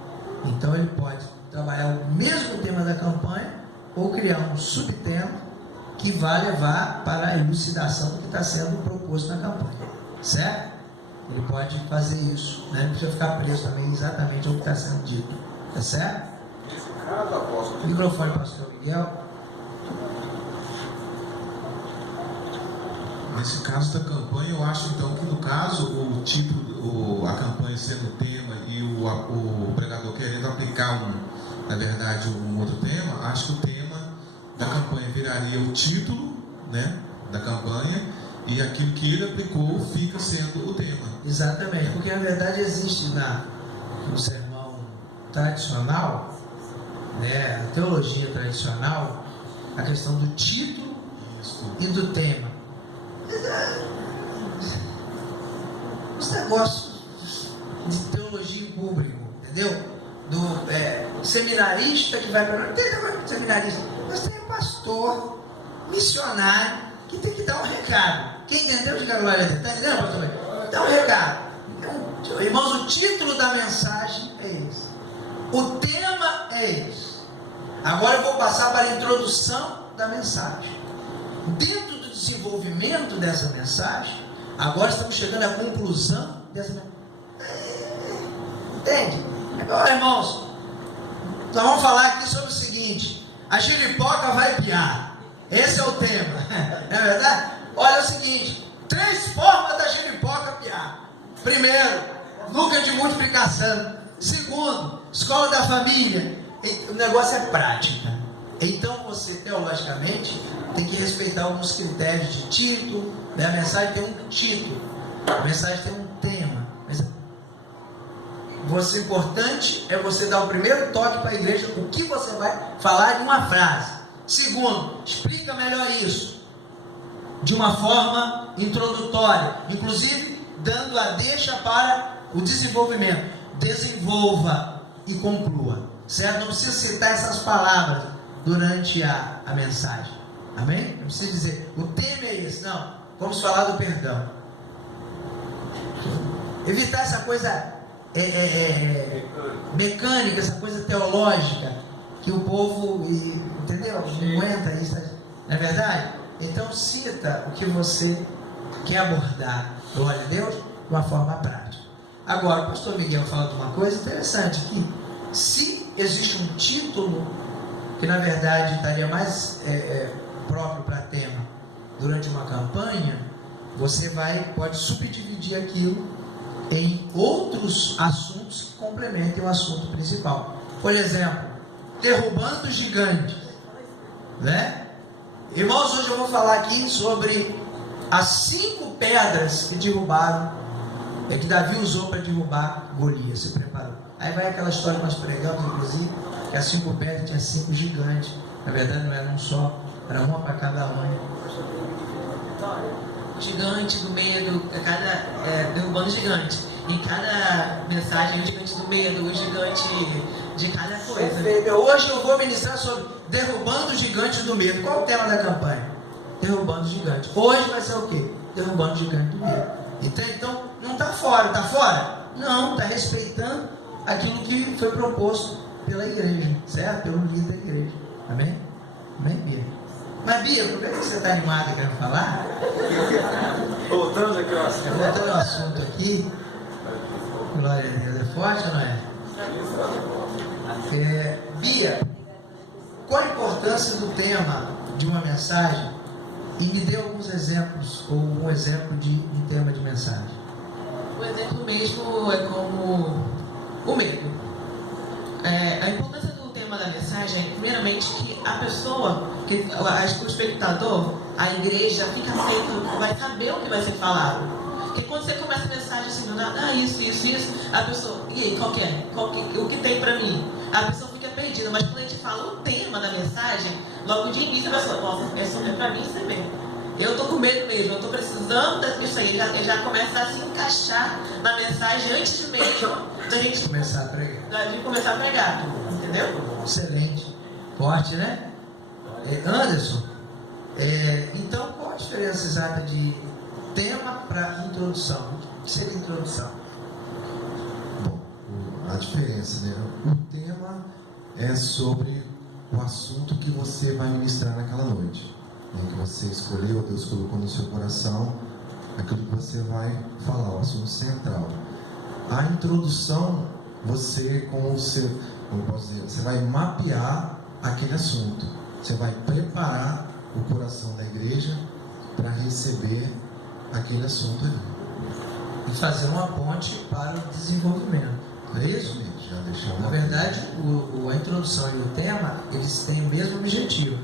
Então ele pode trabalhar o mesmo tema da campanha ou criar um subtema que vai levar para a elucidação do que está sendo proposto na campanha, certo? Ele pode fazer isso, né? Não precisa ficar preso também exatamente ao que está sendo dito, tá certo? Microfone, pastor Miguel. Nesse caso da campanha, eu acho então que no caso, o tipo, a campanha sendo o tema e o pregador querendo aplicar na verdade, um outro tema, acho que o tema da campanha viraria o título, né, da campanha, e aquilo que ele aplicou fica sendo o tema. Exatamente, porque na verdade existe no sermão tradicional, né, a teologia tradicional, a questão do título e do tema. Os negócios de teologia em público, entendeu? Do seminarista que vai para... Não tem negócio de seminarista, mas tem um pastor, missionário, que tem que dar um recado. Quem entendeu, diga glória a Deus. Está entendendo, pastor? Dá um recado. Então, irmãos, o título da mensagem é esse. O tema é esse. Agora eu vou passar para a introdução da mensagem. Dentro do desenvolvimento dessa mensagem, agora estamos chegando à conclusão dessa mensagem. Entende? Agora, irmãos, nós vamos falar aqui sobre o seguinte: a giripoca vai piar. Esse é o tema. Não é verdade? Olha o seguinte: 3 formas da giripoca piar. Primeiro, núcleo de multiplicação. Segundo, escola da família. O negócio é prática. Então você, teologicamente, tem que respeitar alguns critérios de título, né? A mensagem tem um título, a mensagem tem um tema. O importante é você dar o primeiro toque para a igreja, o que você vai falar em uma frase. Segundo, explica melhor isso de uma forma introdutória, inclusive dando a deixa para o desenvolvimento. Desenvolva e conclua, certo? Não precisa citar essas palavras durante a mensagem, amém? Não precisa dizer, o tema é esse, não, vamos falar do perdão. Evitar essa coisa mecânica, essa coisa teológica, que o povo, entendeu? Não aguenta isso, não é verdade? Então cita o que você quer abordar, glória a Deus, de uma forma prática. Agora, o pastor Miguel fala de uma coisa interessante, que se existe um título que na verdade estaria mais próprio para tema durante uma campanha, você pode subdividir aquilo em outros assuntos que complementem o assunto principal. Por exemplo, derrubando gigantes, né? Irmãos, hoje eu vou falar aqui sobre as 5 pedras que derrubaram, que Davi usou para derrubar Golias, se preparou. Aí vai aquela história que nós pregamos, inclusive, que as 5 pedras tinham 5 gigantes. Na verdade não era um só, Era uma para cada um. O gigante do medo, derrubando o gigante. Em cada mensagem, o gigante do medo, o gigante de cada coisa. Hoje eu vou ministrar sobre derrubando os gigantes do medo. Qual é o tema da campanha? Derrubando os gigantes. Hoje vai ser o quê? Derrubando o gigante do medo. Então não está fora, está fora? Não, está respeitando aquilo que foi proposto pela igreja, certo? Pelo líder da igreja. Amém? Amém, Bia? Mas Bia, por que você está animada querendo falar? Voltando aqui ao assunto. Voltando ao assunto aqui. Glória a Deus, é forte ou não é? Bia, qual a importância do tema de uma mensagem? E me dê alguns exemplos, ou um exemplo de um tema de mensagem. O exemplo mesmo é como o medo. A importância do tema da mensagem é, primeiramente, que a pessoa, o espectador, a igreja, fica atento, vai saber o que vai ser falado. Porque quando você começa a mensagem assim, isso, a pessoa, e aí, qual que é? O que tem pra mim? A pessoa fica perdida, mas quando a gente fala o tema da mensagem, logo de início a pessoa, nossa, é pra mim isso mesmo. Eu tô com medo mesmo, eu tô precisando disso aí, já começa a se encaixar na mensagem antes mesmo da gente começar a pregar. De começar a pregar, entendeu? Excelente. Forte, né? Anderson, então qual a diferença exata de tema para introdução? O que seria introdução? Bom, a diferença, né? O tema é sobre o assunto que você vai ministrar naquela noite, né? Que você escolheu, Deus colocou no seu coração, aquilo que você vai falar, o assunto central. A introdução, você, como posso dizer, você vai mapear aquele assunto, você vai preparar o coração da igreja para receber aquele assunto ali. E fazer uma ponte para o desenvolvimento. Não é isso? Já deixou. Na verdade, a introdução e o tema, eles têm o mesmo objetivo.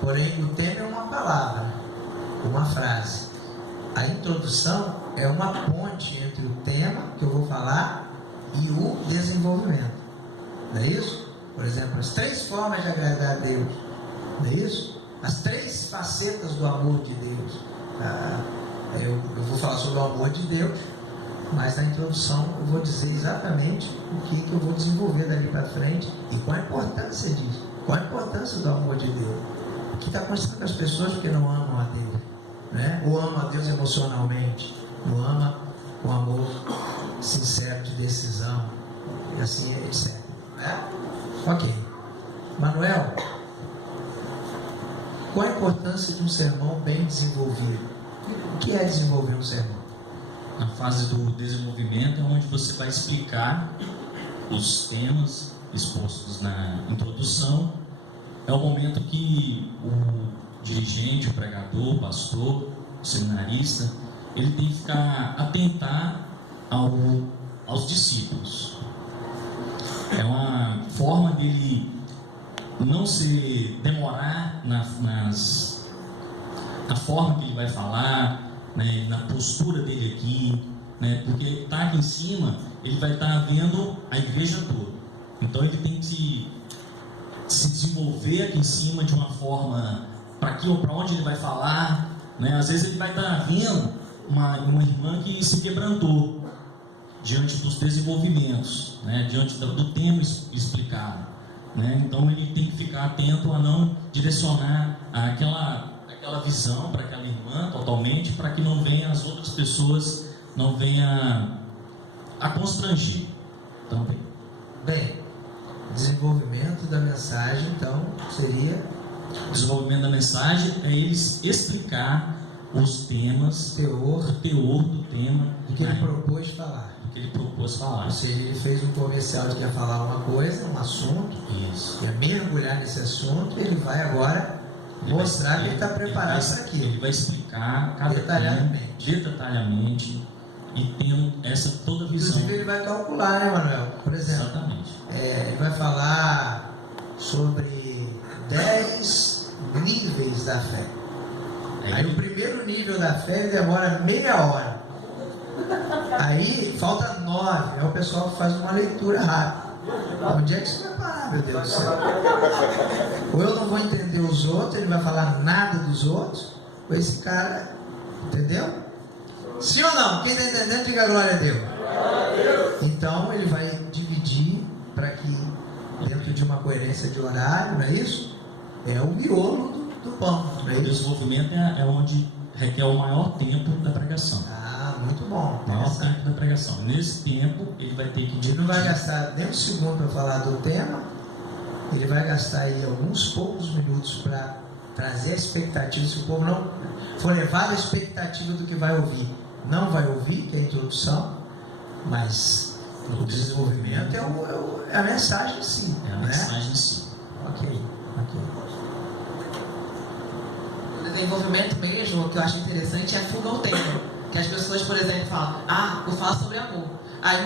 Porém, o tema é uma palavra, uma frase. A introdução é uma ponte entre o tema que eu vou falar e o desenvolvimento. Não é isso? Por exemplo, as 3 formas de agradar a Deus. Não é isso? As 3 facetas do amor de Deus. Eu vou falar sobre o amor de Deus, mas na introdução eu vou dizer exatamente o que eu vou desenvolver dali para frente e qual a importância disso, qual a importância do amor de Deus. O que está acontecendo com as pessoas que não amam a Deus, né? Ou amam a Deus emocionalmente, ou amam com amor sincero de decisão, e assim etc. Né? Ok. Manuel, qual a importância de um sermão bem desenvolvido? O que é desenvolver um sermão? A fase do desenvolvimento é onde você vai explicar os temas expostos na introdução. É o momento que o dirigente, o pregador, o pastor, o seminarista, ele tem que ficar atentar aos discípulos. É uma forma dele não se demorar na forma que ele vai falar, né, na postura dele aqui, né, porque ele está aqui em cima, ele vai estar vendo a igreja toda. Então ele tem que se desenvolver aqui em cima de uma forma para aqui ou para onde ele vai falar, né? Às vezes ele vai estar vendo uma irmã que se quebrantou diante dos desenvolvimentos, né, diante do tema explicado, né? Então ele tem que ficar atento a não direcionar aquela visão para aquela irmã totalmente, para que não venha as outras pessoas, não venha a constranger também. Bem, desenvolvimento da mensagem, então, seria... O desenvolvimento da mensagem é eles explicar os temas, o teor do tema. Do que ele propôs falar. Do que ele propôs falar. Ou seja, ele fez um comercial de que ia falar uma coisa, um assunto, isso, ia mergulhar nesse assunto, e ele vai agora mostrar que ele está preparado para aquilo. Ele vai explicar cada detalhadamente e tendo essa toda visão. Inclusive ele vai calcular, né, Manuel? Por exemplo, exatamente. Ele vai falar sobre 10 níveis da fé. Aí o primeiro nível da fé ele demora meia hora. Aí falta 9. Aí o pessoal faz uma leitura rápida. Onde é que você vai parar, meu Deus do céu. Ou eu não vou entender os outros, ele vai falar nada dos outros, ou esse cara, entendeu? Sim ou não? Quem está entendendo, diga glória a Deus. Então ele vai dividir para que, dentro de uma coerência de horário, não é isso? É o miolo do pão. Não é O isso? desenvolvimento é onde requer o maior tempo da pregação. Ah, muito bom. O maior tempo da pregação. Nesse tempo, ele vai ter que dividir. Ele não vai gastar nem um segundo para falar do tema, ele vai gastar aí alguns poucos minutos para trazer a expectativa. Se o povo não for levado à expectativa do que vai ouvir, não vai ouvir, que é a introdução, mas o desenvolvimento é a mensagem em si. É a mensagem em si. Ok. O desenvolvimento mesmo, o que eu acho interessante é a fuga ao tema. Que as pessoas, por exemplo, falam, eu falo sobre amor. Aí,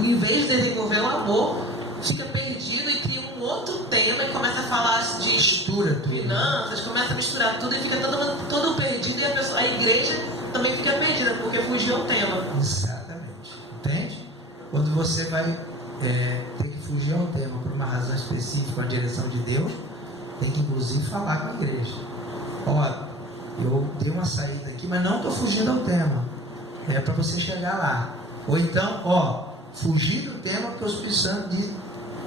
em vez de desenvolver o amor, fica perdido e cria um outro tema e começa a falar de finanças, começa a misturar tudo e fica todo perdido e a igreja também fica perdida, porque fugiu ao tema. Exatamente. Entende? Quando você vai ter que fugir ao tema por uma razão específica, a direção de Deus, tem que inclusive falar com a igreja. Olha, eu dei uma saída aqui, mas não estou fugindo ao tema. É para você chegar lá. Ou então, fugir do tema porque o Espírito Santo diz.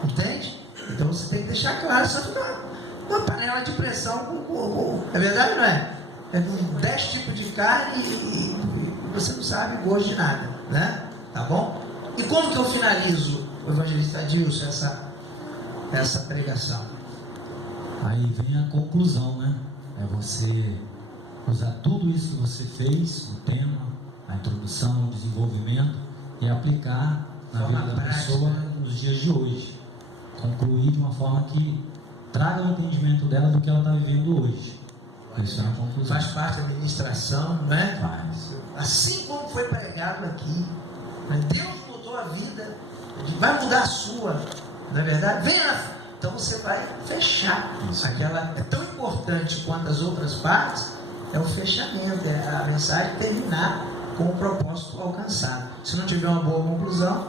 Entende? Então você tem que deixar claro, só fica uma panela de pressão. É verdade ou não é? É com 10 tipos de carne e você não sabe gosto de nada, né? Tá bom? E como que eu finalizo, o evangelista Adilson, essa pregação? Aí vem a conclusão, né? É você usar tudo isso que você fez, o tema, a introdução, o desenvolvimento, e aplicar na vida da pessoa nos dias de hoje. Concluir de uma forma que traga o entendimento dela do que ela está vivendo hoje. Isso é uma conclusão. Faz parte da ministração, não é? Faz. Assim como foi pregado aqui, Deus mudou a vida, vai mudar a sua, não é verdade? Venha! Então você vai fechar. Aquela é tão importante quanto as outras partes, é o fechamento, é a mensagem terminar com o propósito alcançado. Se não tiver uma boa conclusão,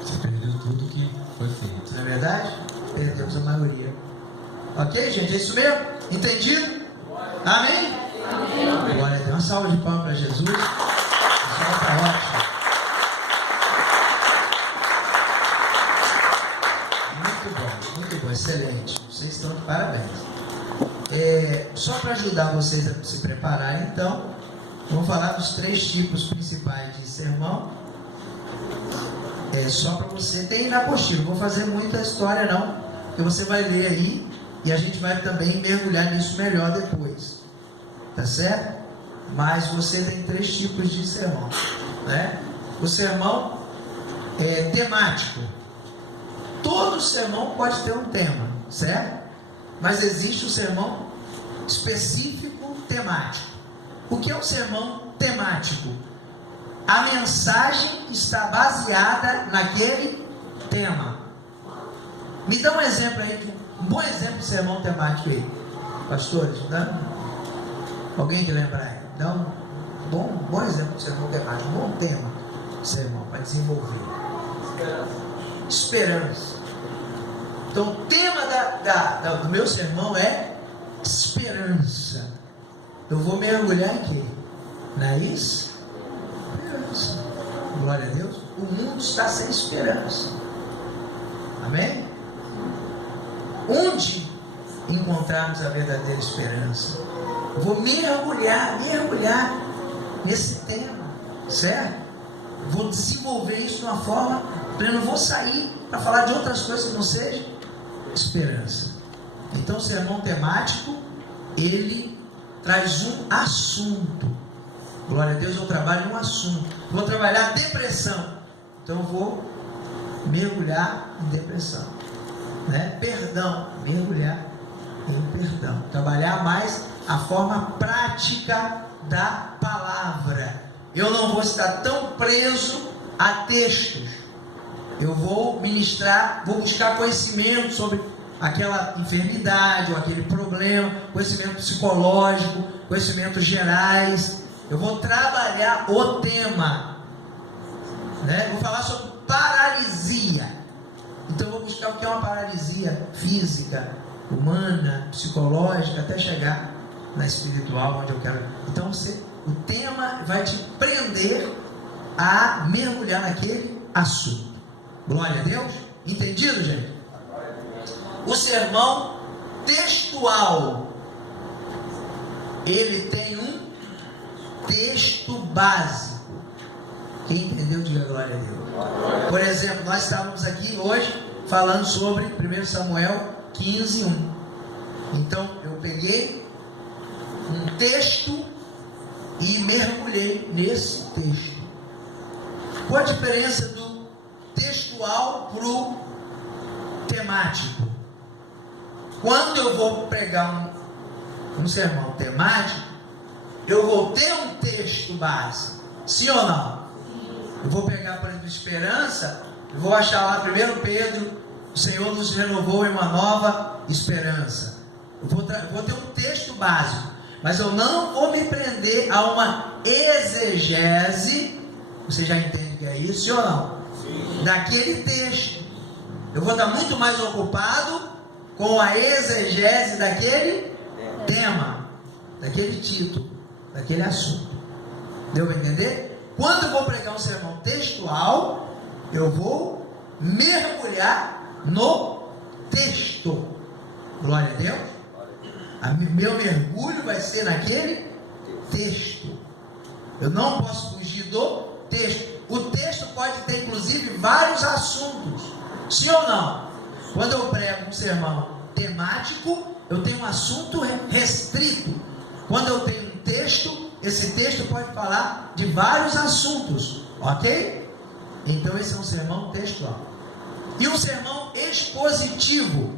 você perdeu tudo que foi feito. Não é verdade? Perdemos a maioria. Ok, gente? É isso mesmo? Entendido? Amém? Amém. Glória a Deus. Uma salva de palmas para Jesus. O pessoal está ótimo. Muito bom, excelente. Vocês estão de parabéns. Só para ajudar vocês a se prepararem, então, vamos falar dos 3 tipos principais de sermão. Só para você ter na apostila. Não vou fazer muita história não, porque você vai ler aí e a gente vai também mergulhar nisso melhor depois. Tá certo? Mas você tem 3 tipos de sermão, né? O sermão temático. Todo sermão pode ter um tema, certo? Mas existe o sermão específico temático. O que é um sermão temático? A mensagem está baseada naquele tema. Me dá um exemplo aí, um bom exemplo de sermão temático aí. Pastores, dá? Alguém que lembrar aí? Dá um bom exemplo de sermão temático, um bom tema de sermão para desenvolver. Esperança. Então o tema do meu sermão é esperança. Eu vou mergulhar em quê? Na esperança. Glória a Deus. O mundo está sem esperança. Amém? Onde encontrarmos a verdadeira esperança? Eu vou mergulhar nesse tema, certo? Vou desenvolver isso de uma forma, eu não vou sair para falar de outras coisas que não seja esperança. Então o sermão temático, ele traz um assunto. Glória a Deus, eu trabalho num assunto. Vou trabalhar depressão. Então eu vou mergulhar em depressão, né? Perdão, mergulhar em perdão. Trabalhar mais a forma prática da palavra. Eu não vou estar tão preso a textos. Eu vou ministrar, vou buscar conhecimento sobre aquela enfermidade ou aquele problema, conhecimento psicológico, conhecimentos gerais. Eu vou trabalhar o tema, né? Vou falar sobre paralisia. Então eu vou buscar o que é uma paralisia física, humana, psicológica, até chegar na espiritual, onde eu quero. Então o tema vai te prender a mergulhar naquele assunto. Glória a Deus. Entendido, gente? O sermão textual, ele tem um texto básico. Quem entendeu, diga glória a Deus. Por exemplo, nós estávamos aqui hoje falando sobre 1 Samuel 15:1. Então eu peguei um texto e mergulhei nesse texto. Qual a diferença do textual para o temático? Quando eu vou pregar um sermão temático, eu vou ter um texto base, sim ou não? Eu vou pegar, por exemplo, esperança, eu vou achar lá 1 Pedro, o Senhor nos renovou em uma nova esperança. Eu vou ter um texto básico, mas eu não vou me prender a uma exegese. Você já entende o que é isso, sim ou não? Sim. Daquele texto. Eu vou estar muito mais ocupado com a exegese daquele tema, daquele título, daquele assunto. Deu para entender? Quando eu vou pregar um sermão textual, eu vou mergulhar no texto. Glória a Deus. Meu mergulho vai ser naquele texto. Eu não posso fugir do texto. O texto pode ter inclusive vários assuntos, sim ou não? Quando eu prego um sermão temático, eu tenho um assunto restrito. Quando eu tenho um texto, esse texto pode falar de vários assuntos, ok? Então esse é um sermão textual. E um sermão expositivo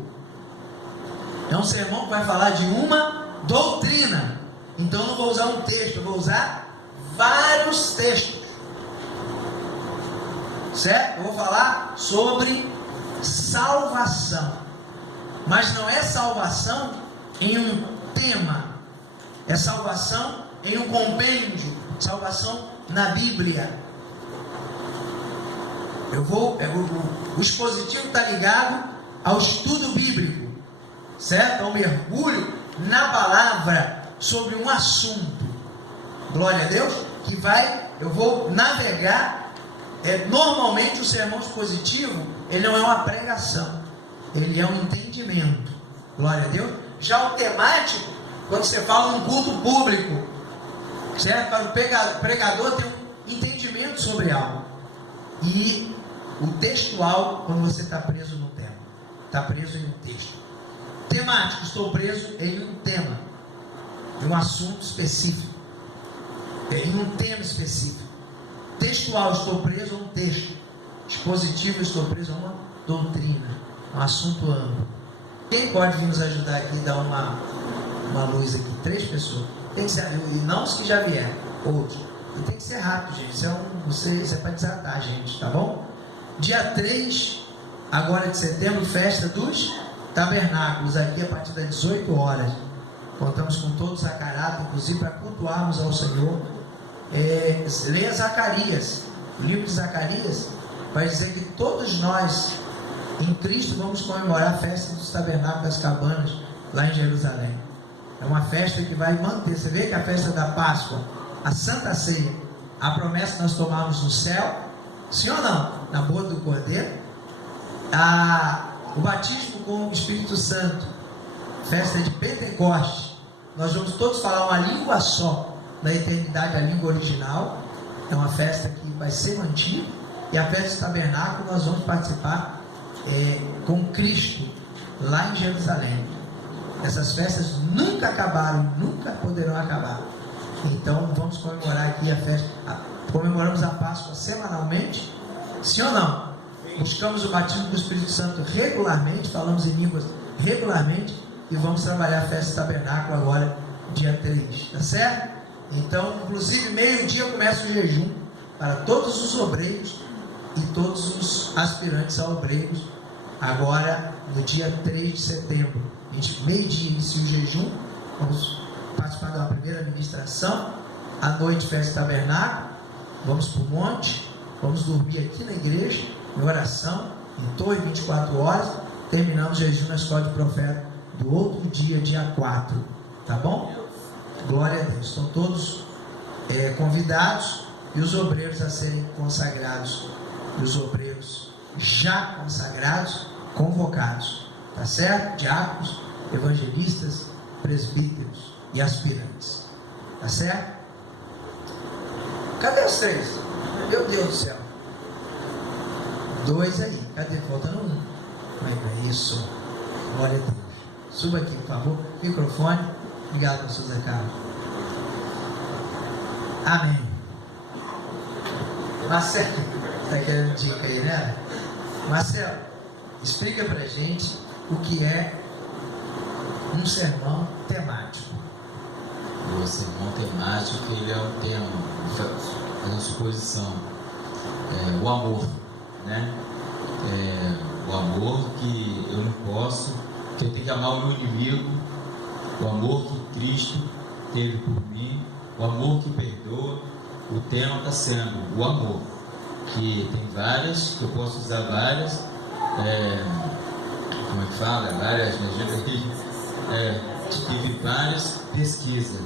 é um sermão que vai falar de uma doutrina. Então eu não vou usar um texto, eu vou usar vários textos, certo? Eu vou falar sobre salvação, mas não é salvação em um tema, é salvação em um compêndio, salvação na Bíblia. O expositivo está ligado ao estudo bíblico, certo? Ao mergulho na palavra sobre um assunto. Glória a Deus. Eu vou navegar. Normalmente o sermão expositivo, ele não é uma pregação, ele é um entendimento. Glória a Deus. Já o temático, quando você fala num culto público, certo? Para o pregador ter um entendimento sobre algo. E o textual, quando você está preso no tema, está preso em um texto. Temático, estou preso em um tema, em um assunto específico, em um tema específico. Textual, estou preso a um texto. Expositivo, estou preso a uma doutrina, um assunto amplo. Quem pode vir nos ajudar aqui e dar uma luz aqui? 3 pessoas. Tem que ser, e não os que já vieram, outros. E tem que ser rápido, gente. Isso é para desatar, gente, tá bom? Dia 3, agora de setembro, festa dos tabernáculos, aqui a partir das 18 horas. Contamos com todos a caráter, inclusive para cultuarmos ao Senhor. Leia Zacarias, o livro de Zacarias vai dizer que todos nós em Cristo vamos comemorar a festa dos tabernáculos das cabanas lá em Jerusalém. É uma festa que vai manter. Você vê que a festa da Páscoa, a Santa Ceia, a promessa que nós tomamos no céu, sim ou não? Na boa do Cordeiro. O batismo com o Espírito Santo, festa de Pentecostes, nós vamos todos falar uma língua só, na eternidade, a língua original. É uma festa que vai ser mantida. E a festa do tabernáculo nós vamos participar com Cristo lá em Jerusalém. Essas festas nunca acabaram, nunca poderão acabar. Então vamos comemorar aqui a festa. Comemoramos a Páscoa semanalmente, sim ou não? Buscamos o batismo do Espírito Santo regularmente, falamos em línguas regularmente, e vamos trabalhar a festa do tabernáculo agora, dia 3, tá certo? Então, inclusive, meio-dia começa o jejum para todos os obreiros e todos os aspirantes a obreiros, agora no dia 3 de setembro. Meio-dia inicia o jejum, vamos participar da primeira ministração, à noite festa tabernáculo, vamos para o monte, vamos dormir aqui na igreja, em oração, em torno de 24 horas, terminando o jejum na escola de profeta do outro dia, dia 4. Tá bom? Glória a Deus. Estão todos convidados, e os obreiros a serem consagrados, e os obreiros já consagrados, convocados. Tá certo? Diáconos, evangelistas, presbíteros e aspirantes. Tá certo? Cadê os 3? Meu Deus do céu. 2 aí. Cadê? Faltando 1. Como é isso? Glória a Deus. Suba aqui, por favor. Microfone. Obrigado, pastor Zé Carlos. Amém. Marcelo, está querendo dica aí, né? Marcelo, explica pra gente o que é um sermão temático. O sermão temático, ele é um tema, uma exposição, o amor, né? O amor que eu não posso, que eu tenho que amar o meu inimigo, o amor que Cristo teve por mim, o amor que perdoa. O tema está sendo o amor, que tem várias, que eu posso usar várias, como é que fala? Várias, tive várias pesquisas.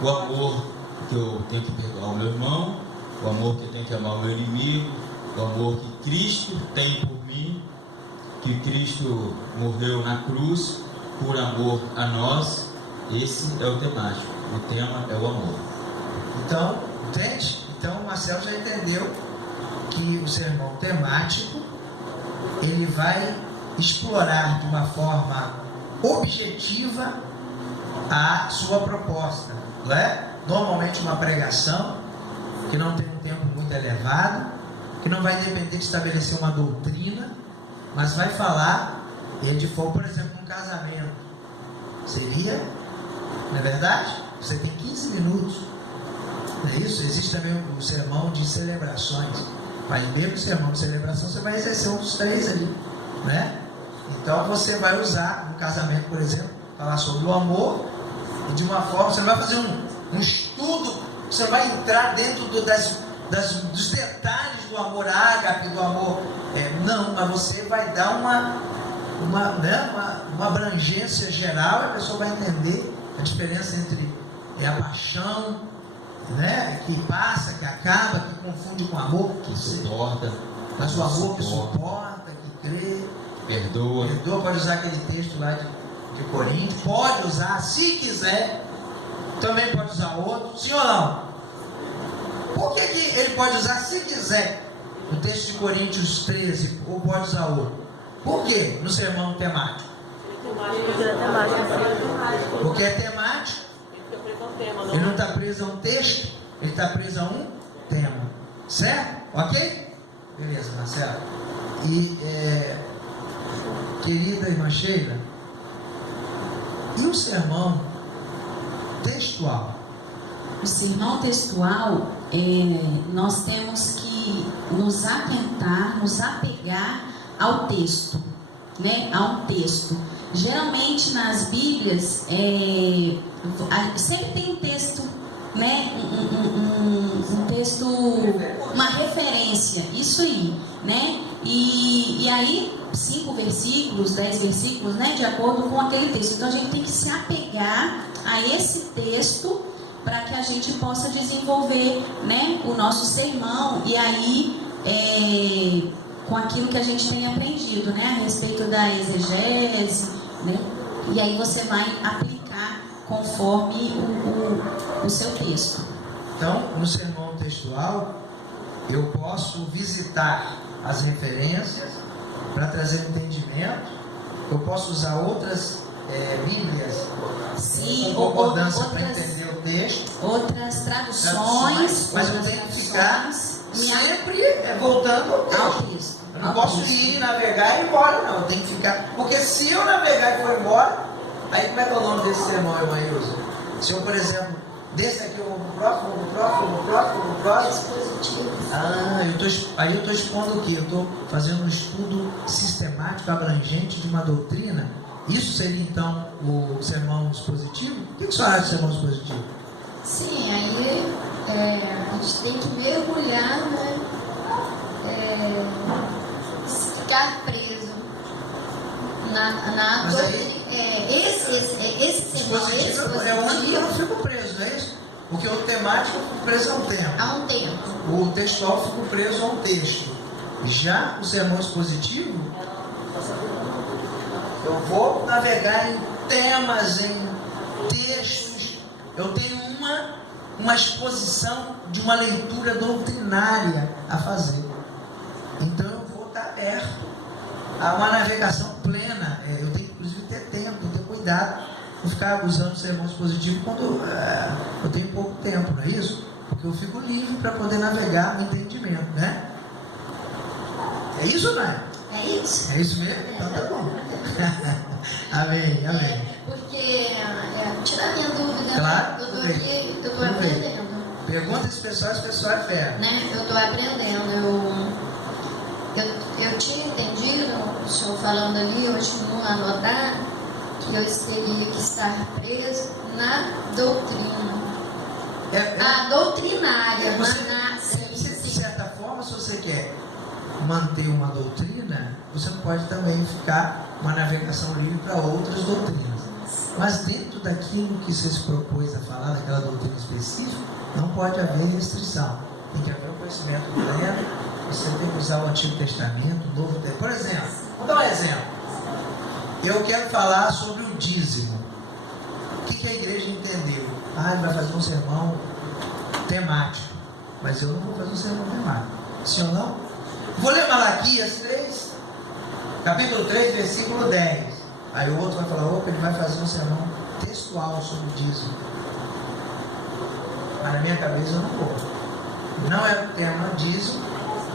O amor que eu tenho que perdoar o meu irmão, o amor que eu tenho que amar o meu inimigo, o amor que Cristo tem por mim, que Cristo morreu na cruz por amor a nós. Esse é o temático, o tema é o amor. Então, entende? Então o Marcelo já entendeu que o sermão temático, ele vai explorar de uma forma objetiva a sua proposta, não é? Normalmente uma pregação que não tem um tempo muito elevado, que não vai depender de estabelecer uma doutrina, mas vai falar, de for, por exemplo, um casamento, seria, não é verdade? Você tem 15 minutos, não é isso? Existe também o sermão de celebrações, mas mesmo o sermão de celebração você vai exercer um dos 3 ali, né? Então você vai usar no casamento, por exemplo, falar sobre o amor, e de uma forma, você não vai fazer um estudo, você vai entrar dentro dos detalhes do amor ágape, do amor, não, mas você vai dar uma abrangência geral, e a pessoa vai entender a diferença entre a paixão, né, que passa, que acaba, que confunde com amor, que suporta, mas o amor que suporta, que crê, perdoa. Pode usar aquele texto lá de Coríntios, pode usar se quiser, também pode usar outro, sim ou não? Por que ele pode usar se quiser o texto de Coríntios 13, ou pode usar outro? Por que no sermão temático? Porque é temático. Ele não está preso a um texto, ele está preso a um tema. Certo? Ok? Beleza, Marcelo. E, querida irmã Sheila, e o sermão textual? O sermão textual, nós temos que nos atentar, nos apegar ao texto, né? A um texto. Geralmente nas Bíblias, sempre tem um texto, né? Um texto, uma referência, isso aí, né? E aí, 5 versículos, 10 versículos, né? De acordo com aquele texto. Então a gente tem que se apegar a esse texto para que a gente possa desenvolver, né, o nosso sermão, e aí com aquilo que a gente tem aprendido, né, a respeito da exegese, né, e aí você vai aplicar conforme o seu texto. Então, no sermão textual, eu posso visitar as referências para trazer entendimento, eu posso usar outras Bíblias, sim, com concordância para entender o texto, outras traduções, mas eu tenho que ficar sempre voltando ao texto. Eu não posso ir navegar e ir embora, não. Eu tenho que ficar, porque se eu navegar e for embora, aí como é que é o nome desse sermão, irmã Ilza? Se eu, por exemplo, desse aqui eu vou pro próximo. Aí eu estou expondo o quê? Eu estou fazendo um estudo sistemático, abrangente de uma doutrina. Isso seria então o sermão expositivo? O que você acha de sermão expositivo? Sim, aí a gente tem que mergulhar, né? ficar preso na doutrina. Esse sermão é o único que eu não fico preso, não é isso? Porque o temático eu fico preso a um tema. A um tempo. O textual eu fico preso a um texto. Já o sermão expositivo, eu vou navegar em temas, em textos. Eu tenho uma exposição de uma leitura doutrinária a fazer. Então eu vou estar aberto a uma navegação plena. Eu tenho inclusive ter tempo, ter cuidado, não ficar usando o sermão expositivo quando eu tenho pouco tempo, não é isso? Porque eu fico livre para poder navegar no entendimento, né? É isso ou não é? É isso. É isso mesmo? Então tá bom. Amém, amém. Porque, tira a minha dúvida, claro, eu estou aqui, eu estou aprendendo. Pergunta esse pessoal é fé. Né? Eu estou aprendendo. Eu tinha entendido, o senhor falando ali, eu continuo a anotar, que eu teria que estar preso na doutrina. A doutrinária, de certa forma, se você quer manter uma doutrina, você não pode também ficar uma navegação livre para outras doutrinas. Mas dentro daquilo que você se propôs a falar, daquela doutrina específica, não pode haver restrição. Tem que haver um conhecimento pleno. Você tem que usar o Antigo Testamento, o Novo Testamento. Por exemplo, vou dar um exemplo. Eu quero falar sobre o dízimo. O que a igreja entendeu? Ele vai fazer um sermão temático. Mas eu não vou fazer um sermão temático. Sim ou não? Vou ler Malaquias 3, capítulo 3, versículo 10. Aí o outro vai falar, ele vai fazer um sermão textual sobre o dízimo. Mas na minha cabeça eu não vou. Não é o tema dízimo,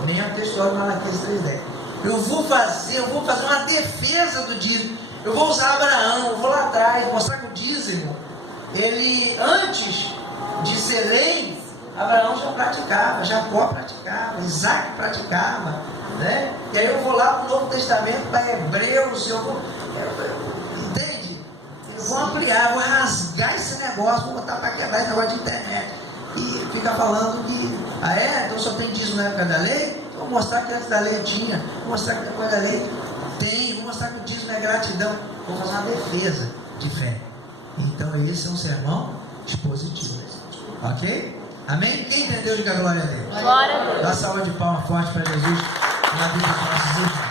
nem a textual de Malaquias 3:10. Eu vou fazer uma defesa do dízimo. Eu vou usar Abraão, eu vou lá atrás, mostrar que o dízimo, ele, antes de ser lei, Abraão já praticava, Jacó praticava, Isaac praticava, né? E aí eu vou lá para o Novo Testamento, para Hebreus, entende? Eu vou ampliar, vou rasgar esse negócio, vou botar para quebrar esse negócio de internet. E fica falando que, então só tem dízimo na época da lei? Então vou mostrar que antes da lei tinha, vou mostrar que depois da lei tem, vou mostrar que o dízimo é gratidão. Vou fazer uma defesa de fé. Então esse é um sermão expositivo. Ok? Amém? Quem entendeu, diga glória a Deus. Glória a Deus. Dá salva de palmas forte para Jesus na vida dos nossos irmãos.